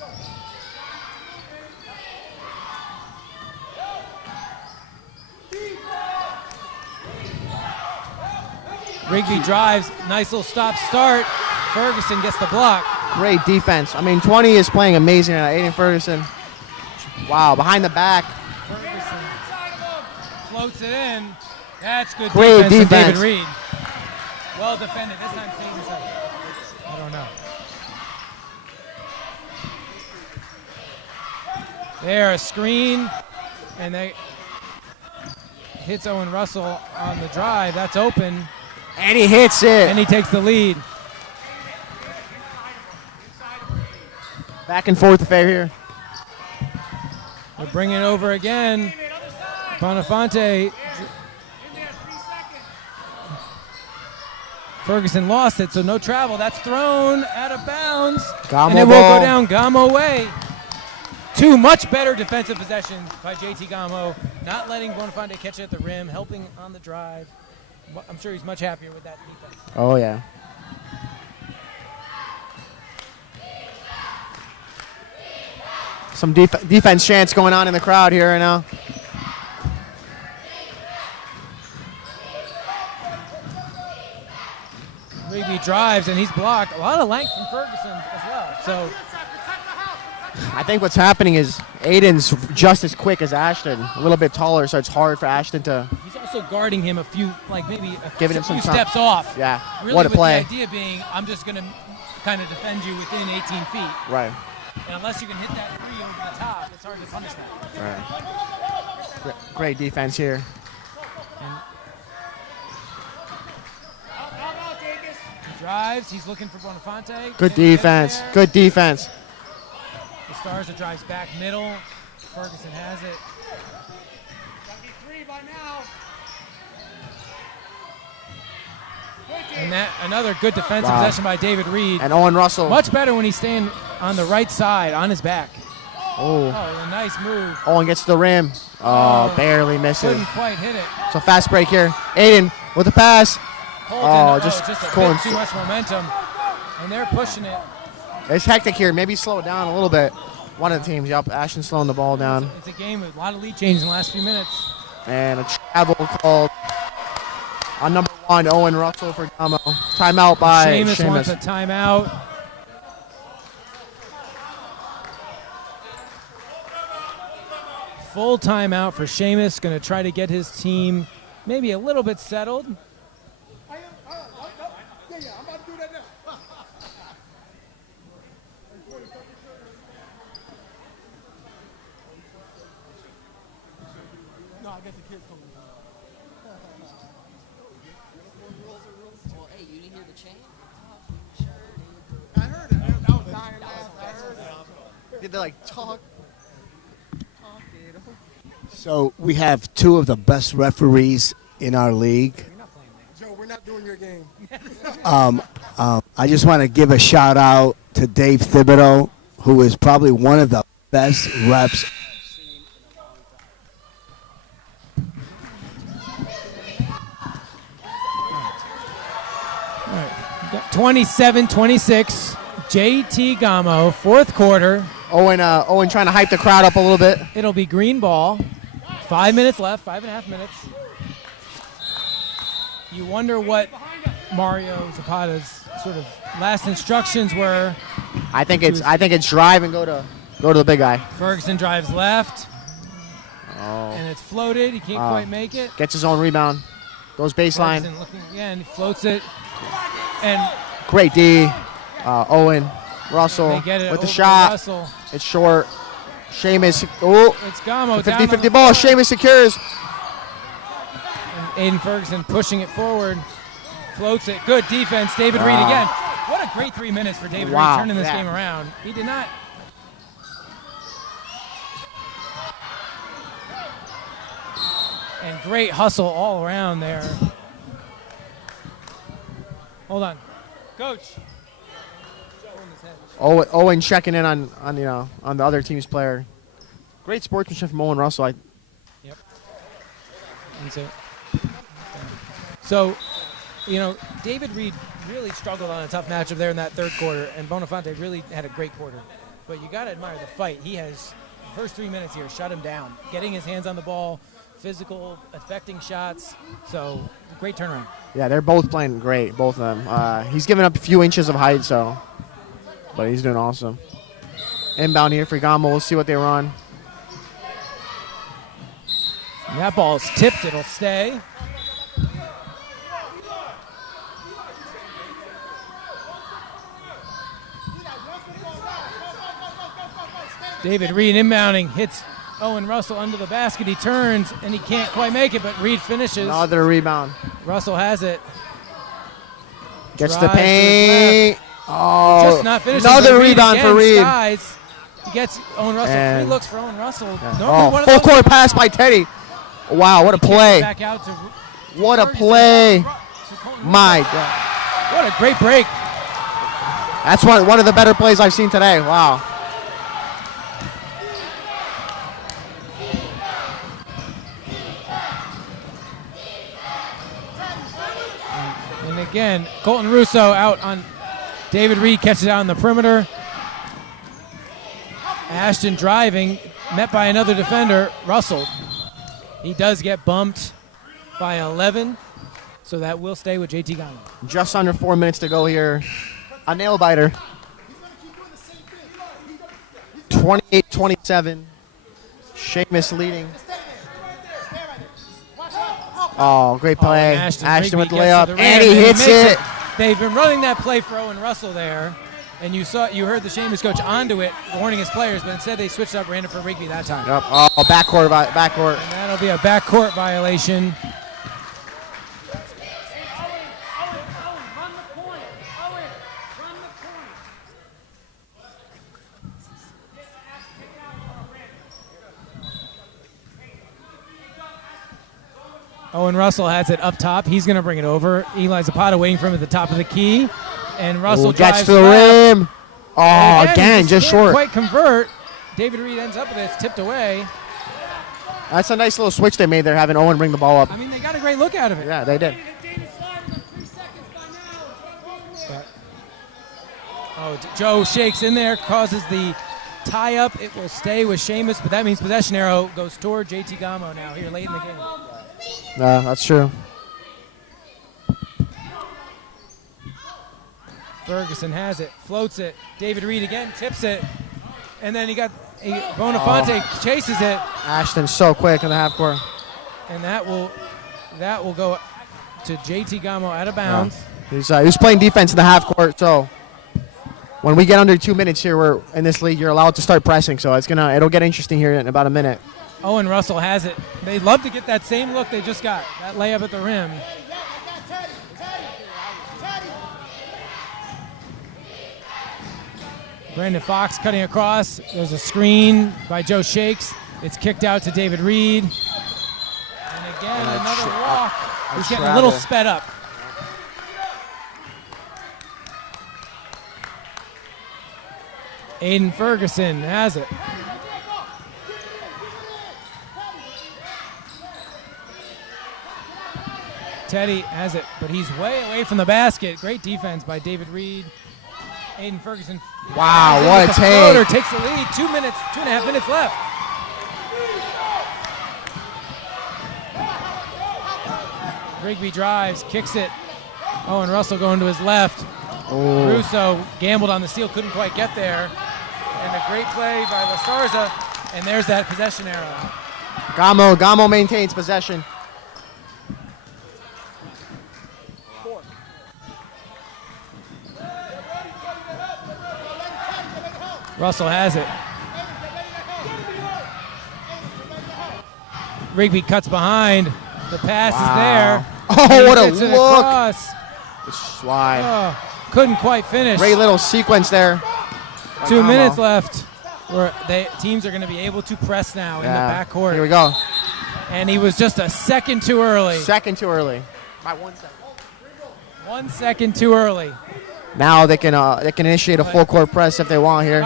Rigby drives. Nice little stop-start. Ferguson gets the block. Great defense. I mean, 20 is playing amazing at Aiden Ferguson. Wow, behind the back. Ferguson floats it in. That's good Great defense from defense. David Reed. Well defended. This time, I don't know. There, a screen, and they hits Owen Russell on the drive. That's open, And he hits it. and he takes the lead. Back and forth affair here. They're bringing it over again. Bonafonte. Ferguson lost it, so no travel. That's thrown out of bounds. Gamo and it will ball. go down Gamo way. Two much better defensive possessions by JT Gamo. Not letting Bonafonte catch it at the rim, helping on the drive. I'm sure he's much happier with that defense. Oh, yeah. Some defense chants going on in the crowd here right now. Rigby drives, and he's blocked. A lot of length from Ferguson as well. So I think what's happening is Aiden's just as quick as Ashton, a little bit taller, so it's hard for Ashton to. he's also guarding him a few, like maybe a Giving him few some time. steps off. Yeah, Really, what a with play. the idea being, I'm just going to kind of defend you within 18 feet. Right, And unless you can hit that three over the top, it's hard to punish that. right. Great defense here. He drives. He's looking for Bonafonte. Good Can't get it defense. there. Good defense. The Stars drives back middle. Ferguson has it. Gotta be 3 by now. And that another good defensive Wow. possession by David Reed. And Owen Russell. Much better when he's staying on the right side, on his back. Oh, Oh, a nice move. Owen gets to the rim. Oh, barely misses. Couldn't quite hit it. So fast break here. Aiden with the pass. Colton, just just a Colton. bit too much momentum. And they're pushing it. It's hectic here. Maybe slow it down a little bit. One of the teams. Yep, Ashton's slowing the ball down. It's a game with a lot of lead changes in the last few minutes. And a travel called on number 1, Owen Russell for Gamo. Timeout by Seamus wants Seamus. a timeout. Full timeout for Seamus. Going to try to get his team maybe a little bit settled. Yeah, I'm about to do that now. No, I guess the kids coming. Well, hey, you didn't hear the chain? I heard it. That was dying last. I heard it. Did they like talk? So we have two of the best referees in our league. Joe, we're not doing your game. I just want to give a shout out to Dave Thibodeau, who is probably one of the best refs. All right. 27-26. JT Gamo, fourth quarter. Owen trying to hype the crowd up a little bit. It'll be green ball. 5 minutes left, 5.5 minutes. You wonder what Mario Zapata's sort of last instructions were. I think it's drive and go to the big guy. Ferguson drives left, Oh. and it's floated. He can't quite make it. Gets his own rebound. Goes baseline. Ferguson looking again, he floats it, and Great D. Owen Russell they get it with the over shot. Russell. It's short. Seamus. Oh, It's Gamo 50-50 down. ball. Seamus secures. And Aiden Ferguson pushing it forward. Floats it. Good defense. David Reed Wow. again. What a great 3 minutes for David Wow. Reed turning this Yeah. game around. He did not. And great hustle all around there. Hold on. Coach. Owen checking in on the other team's player. Great sportsmanship from Owen Russell. Yep. And so, So, you know, David Reed really struggled on a tough matchup there in that third quarter, and Bonifante really had a great quarter. But you got to admire the fight. He has, the first 3 minutes here, shut him down, getting his hands on the ball, physical, affecting shots. So, great turnaround. Yeah, they're both playing great, both of them. He's given up a few inches of height, but he's doing awesome. Inbound here for Gamo. We'll see what they run. And that ball's tipped. It'll stay. David Reed inbounding, hits Owen Russell under the basket. He turns, and he can't quite make it, but Reed finishes. Another rebound. Russell has it. Gets the Drives to his paint. Oh, Just not finishing. another but Reed rebound again for Reed. skies. He gets Owen Russell. And 3 looks for Owen Russell. Yeah. Normally one Oh, of full those- court pass by Teddy. Wow, what a He kicks it play. Back out to What a Ferguson. play. To My God. What a great break. That's one of the better plays I've seen today. Wow. And again, Colton Russo out on David Reed, catches it out on the perimeter. Ashton driving, met by another defender, Russell. He does get bumped by 11, so that will stay with JT Gano. Just under 4 minutes to go here. A nail biter. 28-27. Seamus leading. Oh, great play. And Ashton with the Rigby gets to layup, the and rim, he hits makes it. They've been running that play for Owen Russell there, and you heard the Seamus coach onto it, warning his players, but instead they switched up, ran it for Rigby that time. Yep. Oh, backcourt. And that'll be a backcourt violation. Owen Russell has it up top. He's going to bring it over. Eli Zapata waiting for him at the top of the key. And Russell Gets drives to the left. rim. Oh, And again, he just can't short. quite convert. David Reed ends up with it. It's tipped away. That's a nice little switch they made there, having Owen bring the ball up. I mean, they got a great look out of it. Yeah, they did. Joe shakes in there, causes the tie-up. It will stay with Seamus, but that means possession arrow goes toward JT Gamo now here late in the game. That's true. Ferguson has it, floats it. David Reed again tips it. And then Bonifante chases it. Ashton's so quick in the half court. And that will go to JT Gamo out of bounds. Yeah. He's playing defense in the half court, so when we get under 2 minutes here, we're in this league, you're allowed to start pressing, so it'll get interesting here in about a minute. Owen Russell has it. They'd love to get that same look they just got, that layup at the rim. Brandon Fox cutting across. There's a screen by Joe Shakes. It's kicked out to David Reed. And again, another walk. He's getting a little sped up. Aiden Ferguson has it. Teddy has it, but he's way away from the basket. Great defense by David Reed. Aiden Ferguson. Wow, what a floater, take. takes the lead. 2.5 minutes left. Rigby drives, kicks it. Owen Russell going to his left. Oh. Russo gambled on the steal, couldn't quite get there. And a great play by La Starza, and there's that possession arrow. Gamo maintains possession. Russell has it. Rigby cuts behind. The pass is there. Oh, what a Gets it look. across. Why? Oh, couldn't quite finish. Great little sequence there. 2 minutes left. Teams are going to be able to press now in the backcourt. Here we go. And he was just a second too early. Second too early. By 1 second. 1 second too early. Now they can initiate a full court press if they want here.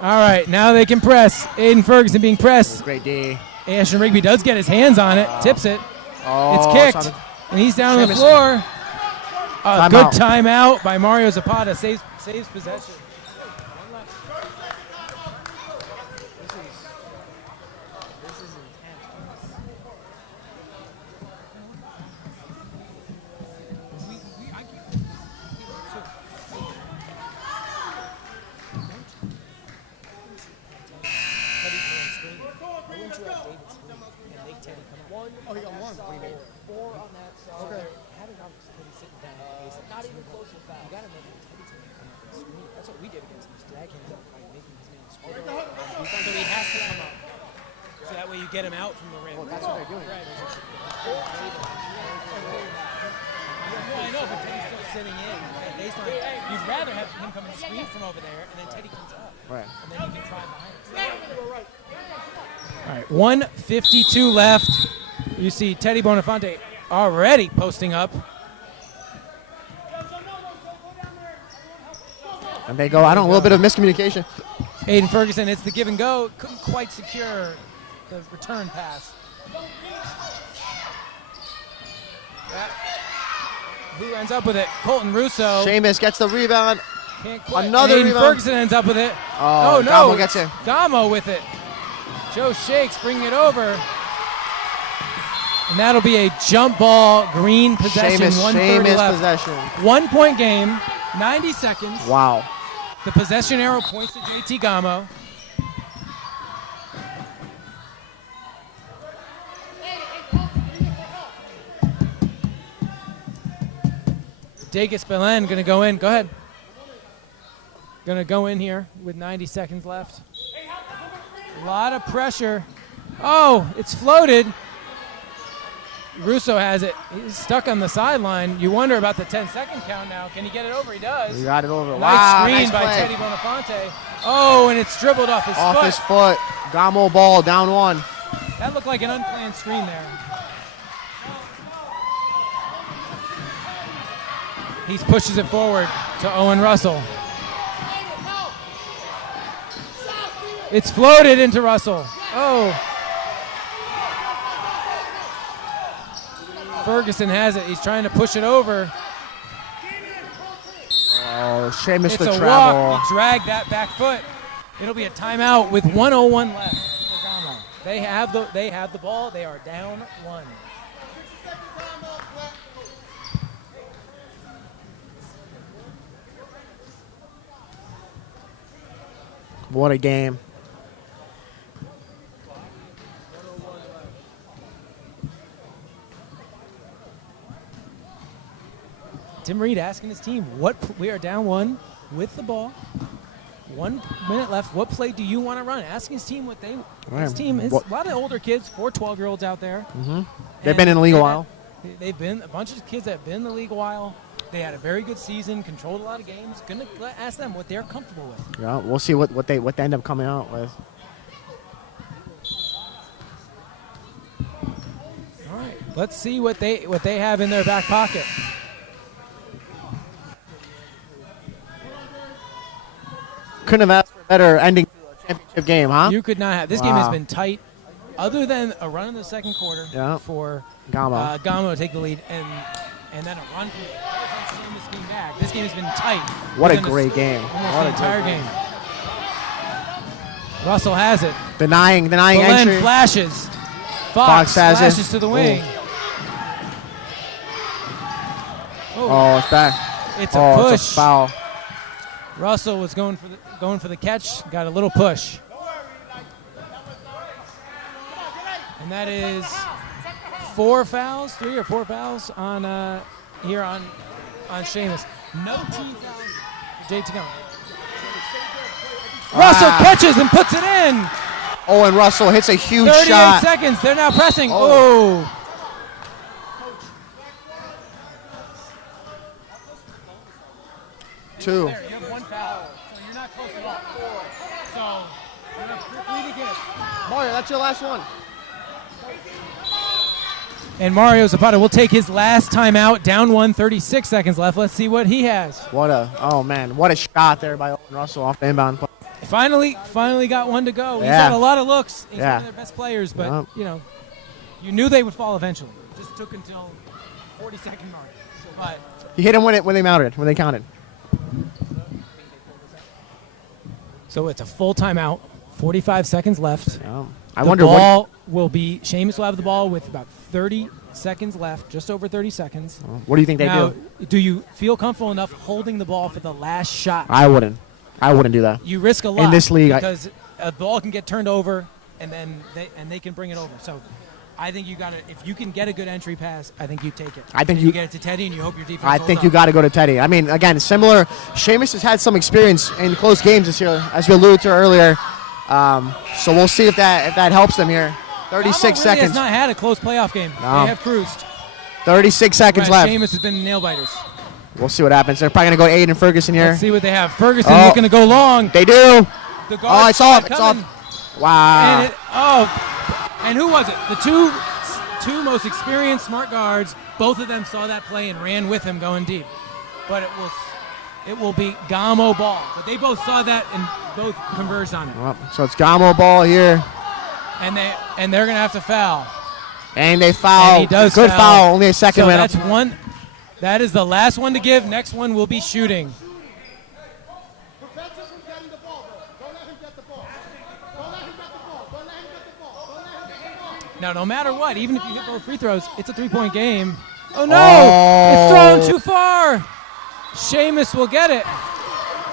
All right, now they can press. Aiden Ferguson being pressed. Great D. Ashton Rigby does get his hands on it, tips it. Oh, It's kicked, and he's down on the Seamus. floor. A good Timeout. timeout by Mario Zapata. Saves possession. This is intense. Oh, he got one. Four on that side. Okay. Not even close to foul. You gotta make Teddy's man come up and screen. That's what we did against him. Drag him up by making his man screen. So he has to come up. So that way you get him out from the rim. Well, that's what they're doing. Right. No, I know, but Teddy's still sitting in. You'd rather have him come and screen from over there, and then Teddy comes up. Right. And then you can try behind us. All right, 1:52 left. You see Teddy Bonafonte already posting up. And they go, I don't know, a little bit of miscommunication. Aiden Ferguson, it's the give and go. Couldn't quite secure the return pass. Who ends up with it? Colton Russo. Seamus gets the rebound. Can't quite. Another Aiden rebound. Ferguson ends up with it. Oh, no. Gamo gets it. Gamo with it. Joe Shakes bringing it over. And that'll be a jump ball, green possession, Seamus 1:30 left. possession. 1 point game, 90 seconds. Wow. The possession arrow points to JT Gamo. Degas Belen going to go in. Go ahead. Going to go in here with 90 seconds left. A lot of pressure. Oh, it's floated. Russo has it. He's stuck on the sideline. You wonder about the 10-second count now. Can he get it over? He does. He got it over. Nice Wow, screen nice by play. Teddy Bonafonte. Oh, and it's dribbled off his Off foot. his foot. Gamo ball, down one. That looked like an unplanned screen there. He pushes it forward to Owen Russell. It's floated into Russell. Oh. Ferguson has it. He's trying to push it over. Oh, Seamus It's the a travel. walk. He dragged that back foot. It'll be a timeout with 1:01 left for Gamo. They have the ball. They are down one. What a game. Tim Reed asking his team, we are down one with the ball. 1 minute left. What play do you want to run? Asking his team what they. His team is a lot of older kids, 4 12-year-olds out there. Mm-hmm. They've been in the league a while. They've been a bunch of kids that have been in the league a while. They had a very good season, controlled a lot of games. Gonna ask them what they're comfortable with. Yeah, we'll see what they end up coming out with. All right, let's see what they have in their back pocket. Couldn't have asked for a better ending to a championship game, huh? You could not have. This game has been tight, other than a run in the second quarter for Gamo. Gamo to take the lead, and then a run from this game back. This game has been tight. What a within great game. Almost What the a entire great game. Russell has it. Denying Belen entry. flashes. Fox has it. flashes to the wing. Oh, it's back. It's a push. It's a foul. Russell was going for the catch. Got a little push. And that is 4 fouls, 3 or 4 fouls on here on Seamus. No team fouls for JT Gamo. Russell catches and puts it in. Owen Russell hits a huge 38 shot. seconds. They're now pressing. Oh. Oh. Two. You have 1 foul, so you're not close at all. 4. So you're free to get it. Mario, that's your last one. And Mario Zapata will take his last timeout. Down 1, 36 seconds left. Let's see what he has. What a shot there by Owen Russell off the inbound play. Finally got one to go. He's Yeah. had a lot of looks. He's Yeah. one of their best players, but you knew they would fall eventually. Just took until 40-second mark. But He hit him when they mounted, when they counted. so it's a full timeout. 45 seconds left. I The wonder ball will be Sheamus will have the ball with about 30 seconds left, just over 30 seconds. what do you think they Now, do? do you feel comfortable enough holding the ball for the last shot? I wouldn't do that. You risk a lot this league, because a ball can get turned over, and then they can bring it over. So I think you got to, if you can get a good entry pass, I think you take it. I think you you- get it to Teddy, and you hope your defense. I holds think up. you got to go to Teddy. I mean, again, similar. Sheamus has had some experience in close games this year, as we alluded to earlier. So we'll see if that helps them here. 36 Gamo really seconds. has not had a close playoff game. No. They have cruised. 36 seconds left. Sheamus has been nail biters. We'll see what happens. They're probably going to go Aiden Ferguson here. Let's see what they have. Ferguson Oh. looking to go long. They do. The guard It's off. It's coming. off. Wow. And who was it? The two most experienced smart guards. Both of them saw that play and ran with him going deep. But it will be Gamo ball. But they both saw that and both converged on it. Well, so it's Gamo ball here. And they're gonna have to foul. And they foul. And he does Good foul. foul. Only a second So went that's up. one. That is the last one to give. Next one will be shooting. Prevent him from getting the ball, though. Don't let him get the ball. Don't let him get the ball. Don't let him get the ball. Don't let him get the ball. Now, no matter what, even if you hit both free throws, it's a 3-point game. Oh no! It's thrown too far. Sheamus will get it.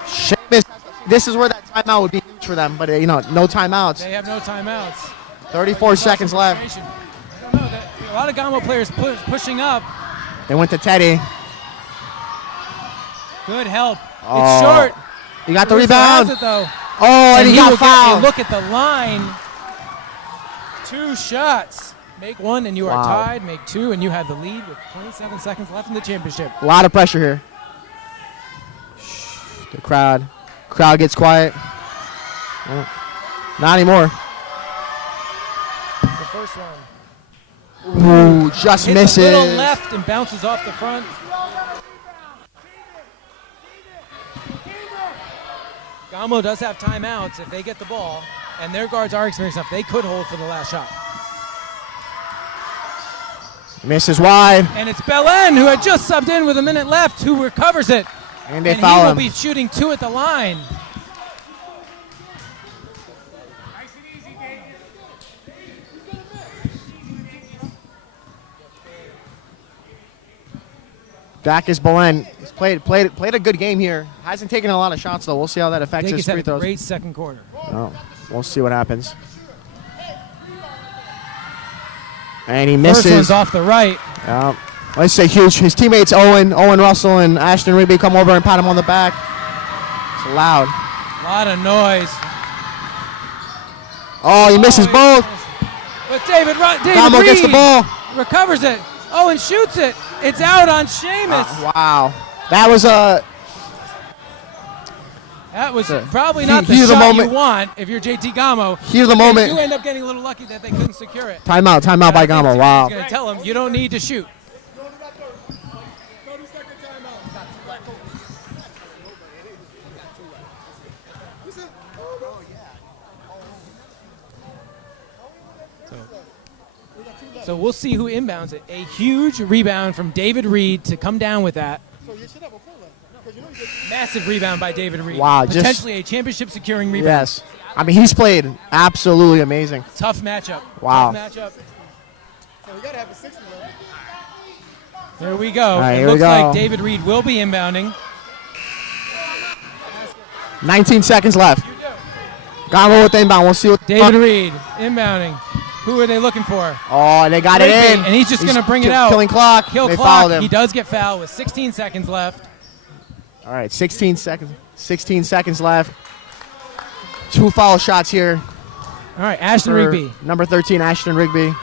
Sheamus, this is where that timeout would be huge for them, but no timeouts. They have no timeouts. 34 seconds left. I don't know. A lot of Gamo players pushing up. They went to Teddy. Good help. Oh. It's short. He got the Caruso rebound. has it, though. Oh, and he will got get a fouled. look at the line. 2 shots. Make 1 and you are Wow. tied. Make 2 and you have the lead with 27 seconds left in the championship. A lot of pressure here. The crowd gets quiet. Oh, not anymore. The first one. Ooh, just Hits misses. a little left and bounces off the front. Gamo does have timeouts if they get the ball, and their guards are experienced enough. They could hold for the last shot. Misses wide. And it's Belen, who had just subbed in with a minute left, who recovers it. And they And he foul will him. be shooting 2 at the line. Nice and easy, Dave. Back is Belen. He's played a good game here. Hasn't taken a lot of shots though. We'll see how that affects Jake his has free had a throws. great second quarter. Oh, we'll see what happens. And he misses. First one's off the right. Yeah. Let's say huge. His teammates Owen Russell, and Ashton Rigby come over and pat him on the back. It's loud. A lot of noise. Oh, he misses both. But David Gamo Reed gets the ball. recovers it. Oh, and shoots it. It's out on Sheamus. Wow. That was a. That was Sure. probably not the Here's the shot you moment. want if you're JT Gamo. Here's the You moment. end up getting a little lucky that they couldn't secure it. Timeout by Gamo. Wow. He's going to tell him you don't need to shoot. 30-second timeout. You said, So we'll see who inbounds it. A huge rebound from David Reed to come down with that. so you should have a full length. Because you know you get Massive rebound by David Reed. Wow, just- Potentially a championship securing rebound. Yes. I mean, he's played absolutely amazing. Tough matchup. Wow. Tough matchup. so you got to have a 60 length. There we go. All right, it here we looks go. like David Reed will be inbounding. 19 seconds left. Gamo with the inbound. We'll see what. David Reed inbounding. Who are they looking for? Oh, they got it Rigby, in. and he's just gonna bring it out. Killing clock. Kill They clock. fouled him. He does get fouled with 16 seconds left. All right, 16 seconds. 16 seconds left. 2 foul shots here All right, Ashton for Rigby. number 13, Ashton Rigby.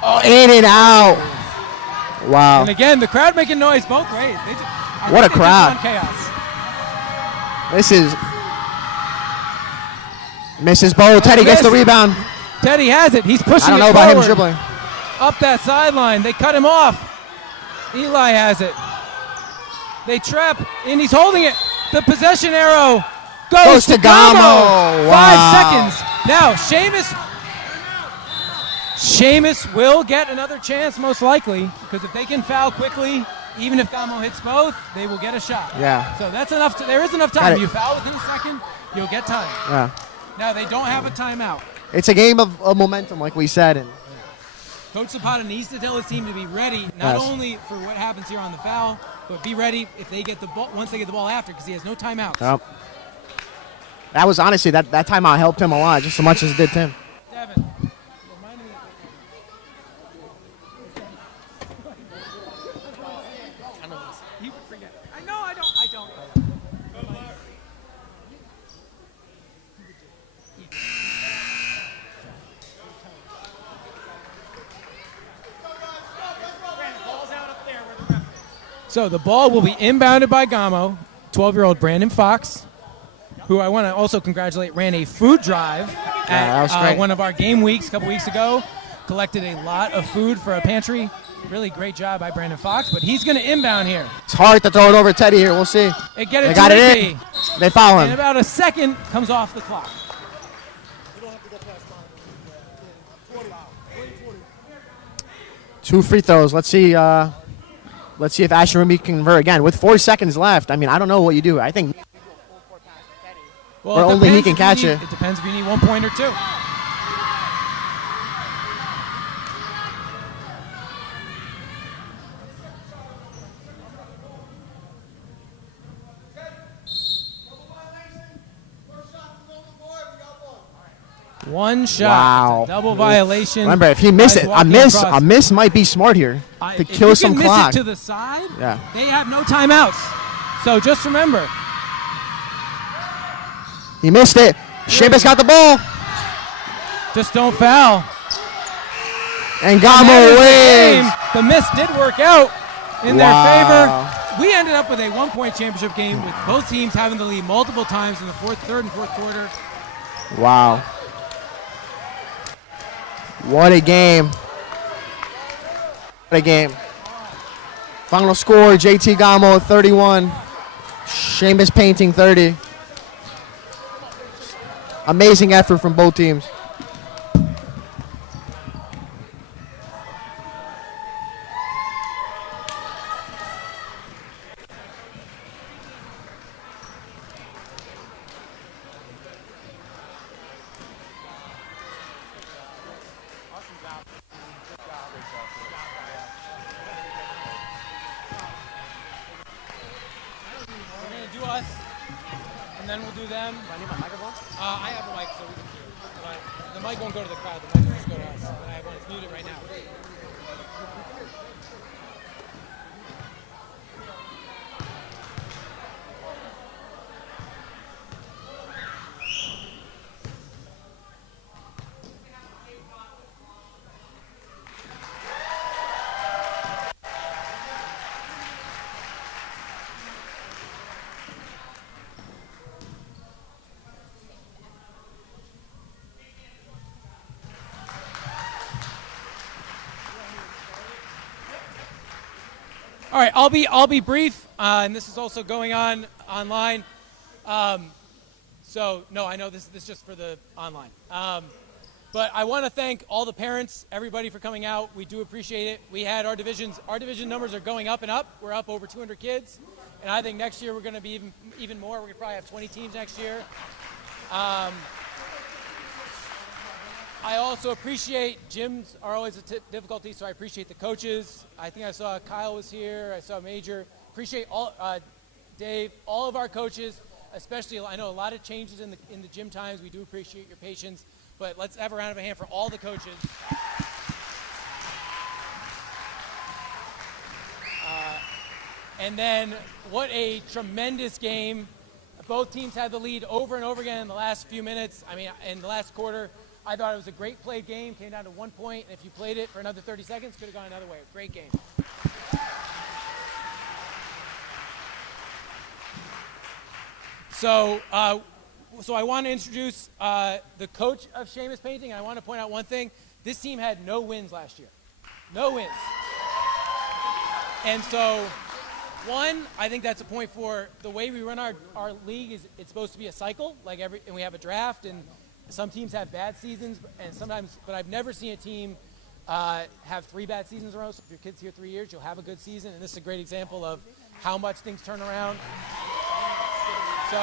Oh, in and out. Wow. And again, the crowd making noise both ways. What a crowd. Chaos. This is misses Bo. Teddy gets the missed. rebound. Teddy has it. He's pushing I don't it know about him forward. dribbling. Up that sideline. They cut him off. Eli has it. They trap, and he's holding it. The possession arrow goes to Gamo. Wow. 5 seconds. Now, Seamus will get another chance, most likely, because if they can foul quickly, even if Gamo hits both, they will get a shot. Yeah. So that's enough. There is enough time. You foul within a second, you'll get time. Yeah. Now, they don't have a timeout. It's a game of momentum, like we said. And Coach Zapata needs to tell his team to be ready, not only for what happens here on the foul, but be ready if they get the ball once they get the ball after, because he has no timeouts. Yep. That was honestly that timeout helped him a lot, just as much as it did Tim. Devin. So the ball will be inbounded by Gamo, 12-year-old Brandon Fox, who I want to also congratulate, ran a food drive at one of our game weeks a couple weeks ago. Collected a lot of food for a pantry. Really great job by Brandon Fox, but he's going to inbound here. It's hard to throw it over Teddy here. We'll see. They got it in. They foul him. And about a second comes off the clock. Two free throws. Let's see if Asher Rumby can convert again. With 4 seconds left, I mean, I don't know what you do. I think or only he can catch it. It depends if you need 1 point or two. One shot. Wow. It's a double violation. Remember, if he missed it, a miss might be smart here to kill some clock. If you can miss it to the side, they have no timeouts. So just remember. He missed it. Seamus got the ball. Just don't foul. And Gamo wins. The miss did work out in their favor. We ended up with a 1-point championship game with both teams having the lead multiple times in the third and fourth quarter. Wow. What a game. What a game. Final score, JT Gamo 31, Seamus Painting 30. Amazing effort from both teams. And then we'll do them. Do I need my microphone? I have a mic, so we can do it. But the mic won't go to the crowd. The mic will just go to us. And I have one. It's muted right now. All right, I'll be brief, and this is also going on online. So no, I know this is just for the online. But I want to thank all the parents, everybody for coming out. We do appreciate it. We had our division numbers are going up and up. We're up over 200 kids, and I think next year we're going to be even more. We're going to probably have 20 teams next year. I also appreciate gyms are always a difficulty, so I appreciate the coaches. I think I saw Kyle was here. I saw Major. Appreciate all Dave, all of our coaches, especially. I know a lot of changes in the gym times. We do appreciate your patience, but let's have a round of a hand for all the coaches. And then what a tremendous game. Both teams had the lead over and over again in the last few minutes. I mean, in the last quarter. I thought it was a great played game. Came down to 1 point, and if you played it for another 30 seconds, could have gone another way. Great game. So I want to introduce the coach of Seamus Painting. I want to point out one thing. This team had no wins last year. No wins. And so, one, I think that's a point for the way we run our league. Is it's supposed to be a cycle, and we have a draft, and some teams have bad seasons, and sometimes, but I've never seen a team have 3 bad seasons in a row. So if your kid's here 3 years, you'll have a good season, and this is a great example of how much things turn around. So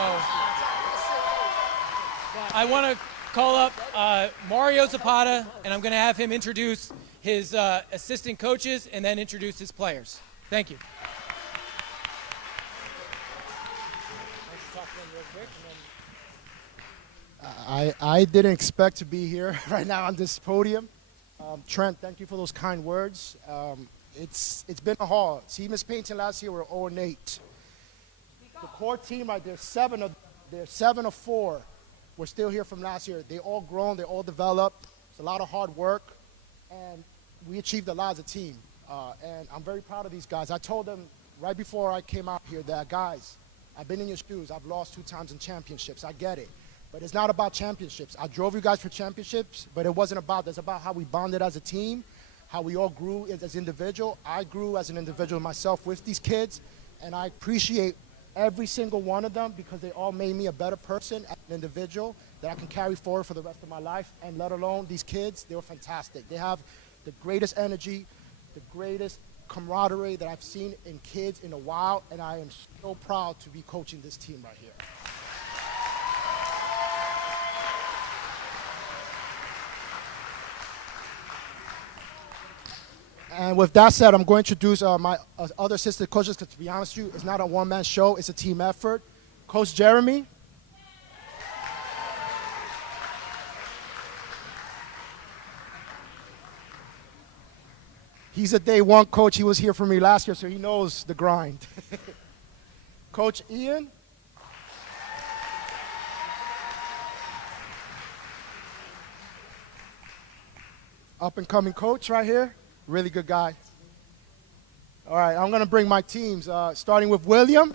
I want to call up Mario Zapata, and I'm going to have him introduce his assistant coaches and then introduce his players. Thank you. I didn't expect to be here right now on this podium. Trent, thank you for those kind words. It's been a haul. Seamus Painting last year were 0-8. The core team right there, 7 of 4. We're still here from last year. They all grown, they all developed. It's a lot of hard work, and we achieved a lot as a team. And I'm very proud of these guys. I told them right before I came out here that, guys, I've been in your shoes. I've lost 2 times in championships. I get it. But it's not about championships. I drove you guys for championships, but it wasn't about that. It's about how we bonded as a team, how we all grew as individuals. I grew as an individual myself with these kids, and I appreciate every single one of them because they all made me a better person as an individual that I can carry forward for the rest of my life, and let alone these kids. They were fantastic. They have the greatest energy, the greatest camaraderie that I've seen in kids in a while, and I am so proud to be coaching this team right here. And with that said, I'm going to introduce my other assistant coaches, because to be honest with you, it's not a one-man show, it's a team effort. Coach Jeremy. He's a day one coach. He was here for me last year, so he knows the grind. Coach Ian. Up-and-coming coach right here. Really good guy. All right, I'm going to bring my teams, starting with William,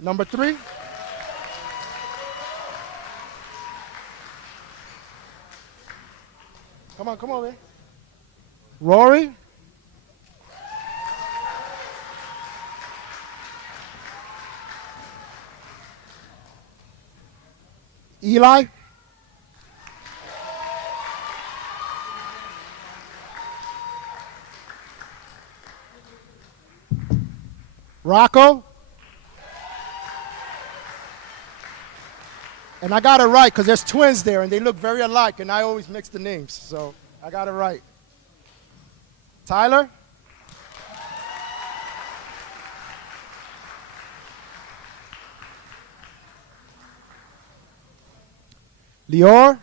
number 3. Come on, man. Rory. Eli. Rocco. And I got it right because there's twins there and they look very alike, and I always mix the names, so I got it right. Tyler. Lior.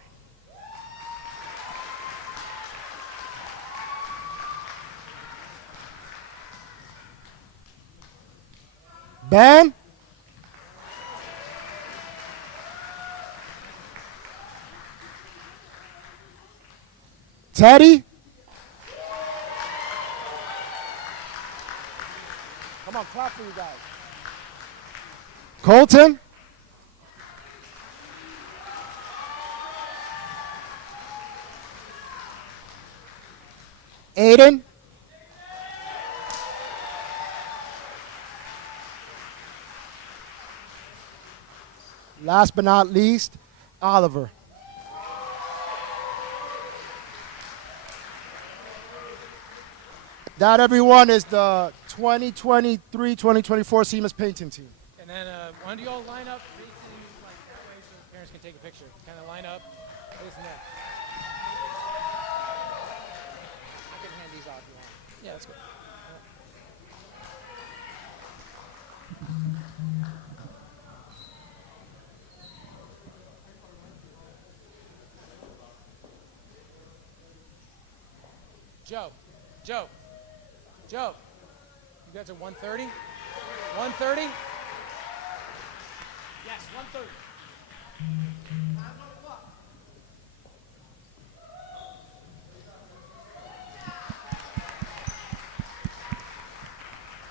Ben. Teddy. Come on, clap for you guys. Colton. Aiden. Last but not least, Oliver. That, everyone, is the 2023-2024 Seamus Painting team. And then why don't you all line up facing like that way so the parents can take a picture. Kind of line up, facing that. I can hand these off if you want. Yeah, that's good. Joe, you guys are 130? 130? Yes, 130.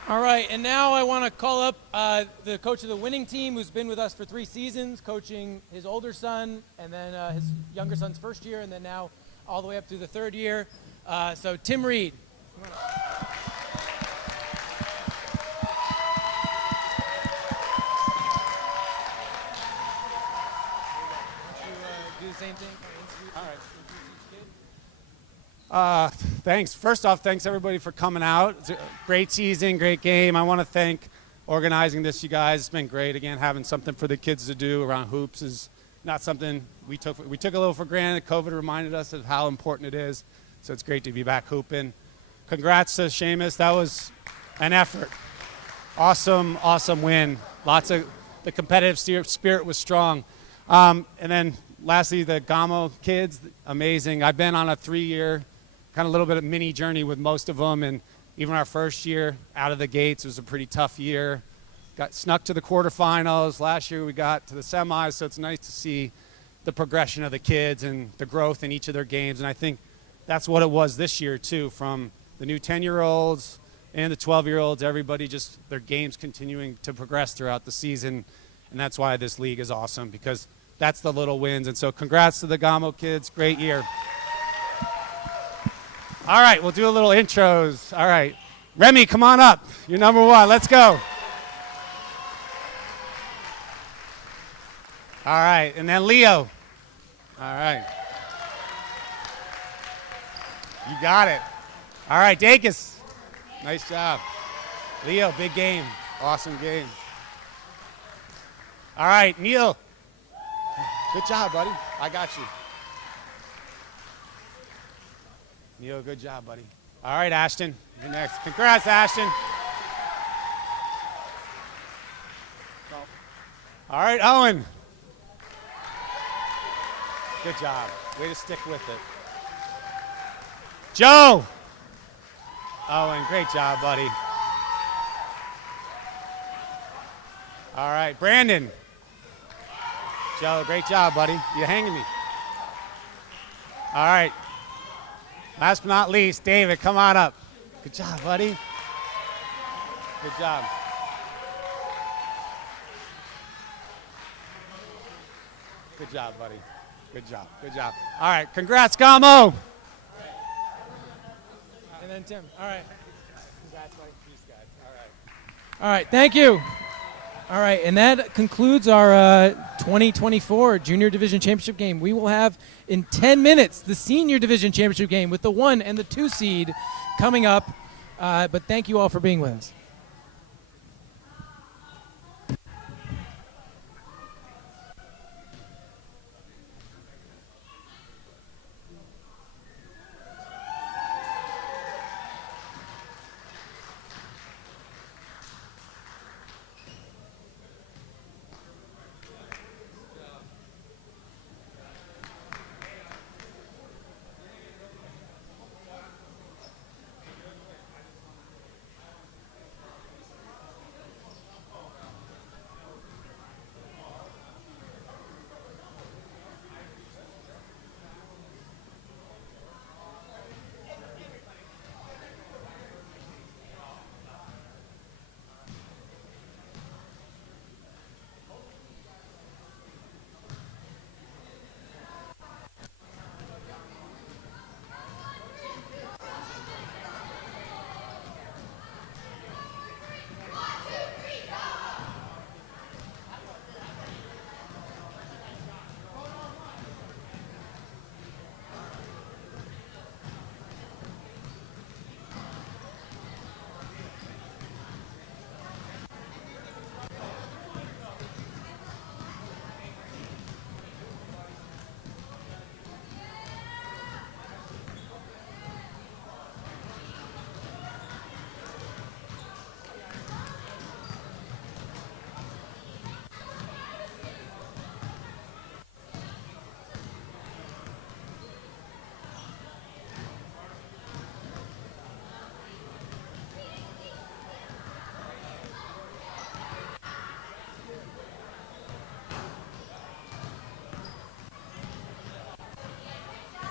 All right, and now I want to call up the coach of the winning team, who's been with us for 3 seasons, coaching his older son, and then his younger son's first year, and then now all the way up through the 3rd year. So Tim Reed. same thing. All right. Thanks. First off, thanks everybody for coming out. It's a great season, great game. I want to thank organizing this, you guys. It's been great. Again, having something for the kids to do around hoops is not something we took a little for granted. COVID reminded us of how important it is. So it's great to be back hooping. Congrats to Seamus. That was an effort. Awesome, awesome win. The competitive spirit was strong. And then lastly, the Gamo kids, amazing. I've been on a 3-year kind of little bit of mini journey with most of them, and even our first year out of the gates was a pretty tough year. Got snuck to the quarterfinals. Last year we got to the semis, so it's nice to see the progression of the kids and the growth in each of their games. And I think that's what it was this year too, from the new 10-year-olds and the 12-year-olds, everybody just their games continuing to progress throughout the season. And that's why this league is awesome, because that's the little wins. And so congrats to the Gamo kids. Great year. All right, we'll do a little intros. All right. Remy, come on up. You're number 1. Let's go. All right, and then Leo. All right. You got it. All right, Dacus. Nice job. Leo, big game. Awesome game. All right, Neil. Good job, buddy. I got you. Neil, good job, buddy. All right, Ashton. You're next. Congrats, Ashton. All right, Owen. Good job. Way to stick with it. Joe. Owen, great job, buddy. All right, Brandon. Joe, great job, buddy. You're hanging me. All right. Last but not least, David, come on up. Good job, buddy. Good job. Good job, buddy. Good job. Good job. All right. Congrats, Gamo. And then Tim. All right. Congrats, buddy. Peace, guys. All right. All right. Thank you. All right. And that concludes our 2024 Junior Division Championship game. We will have in 10 minutes the Senior Division Championship game with the 1 and the 2 seed coming up. But thank you all for being with us.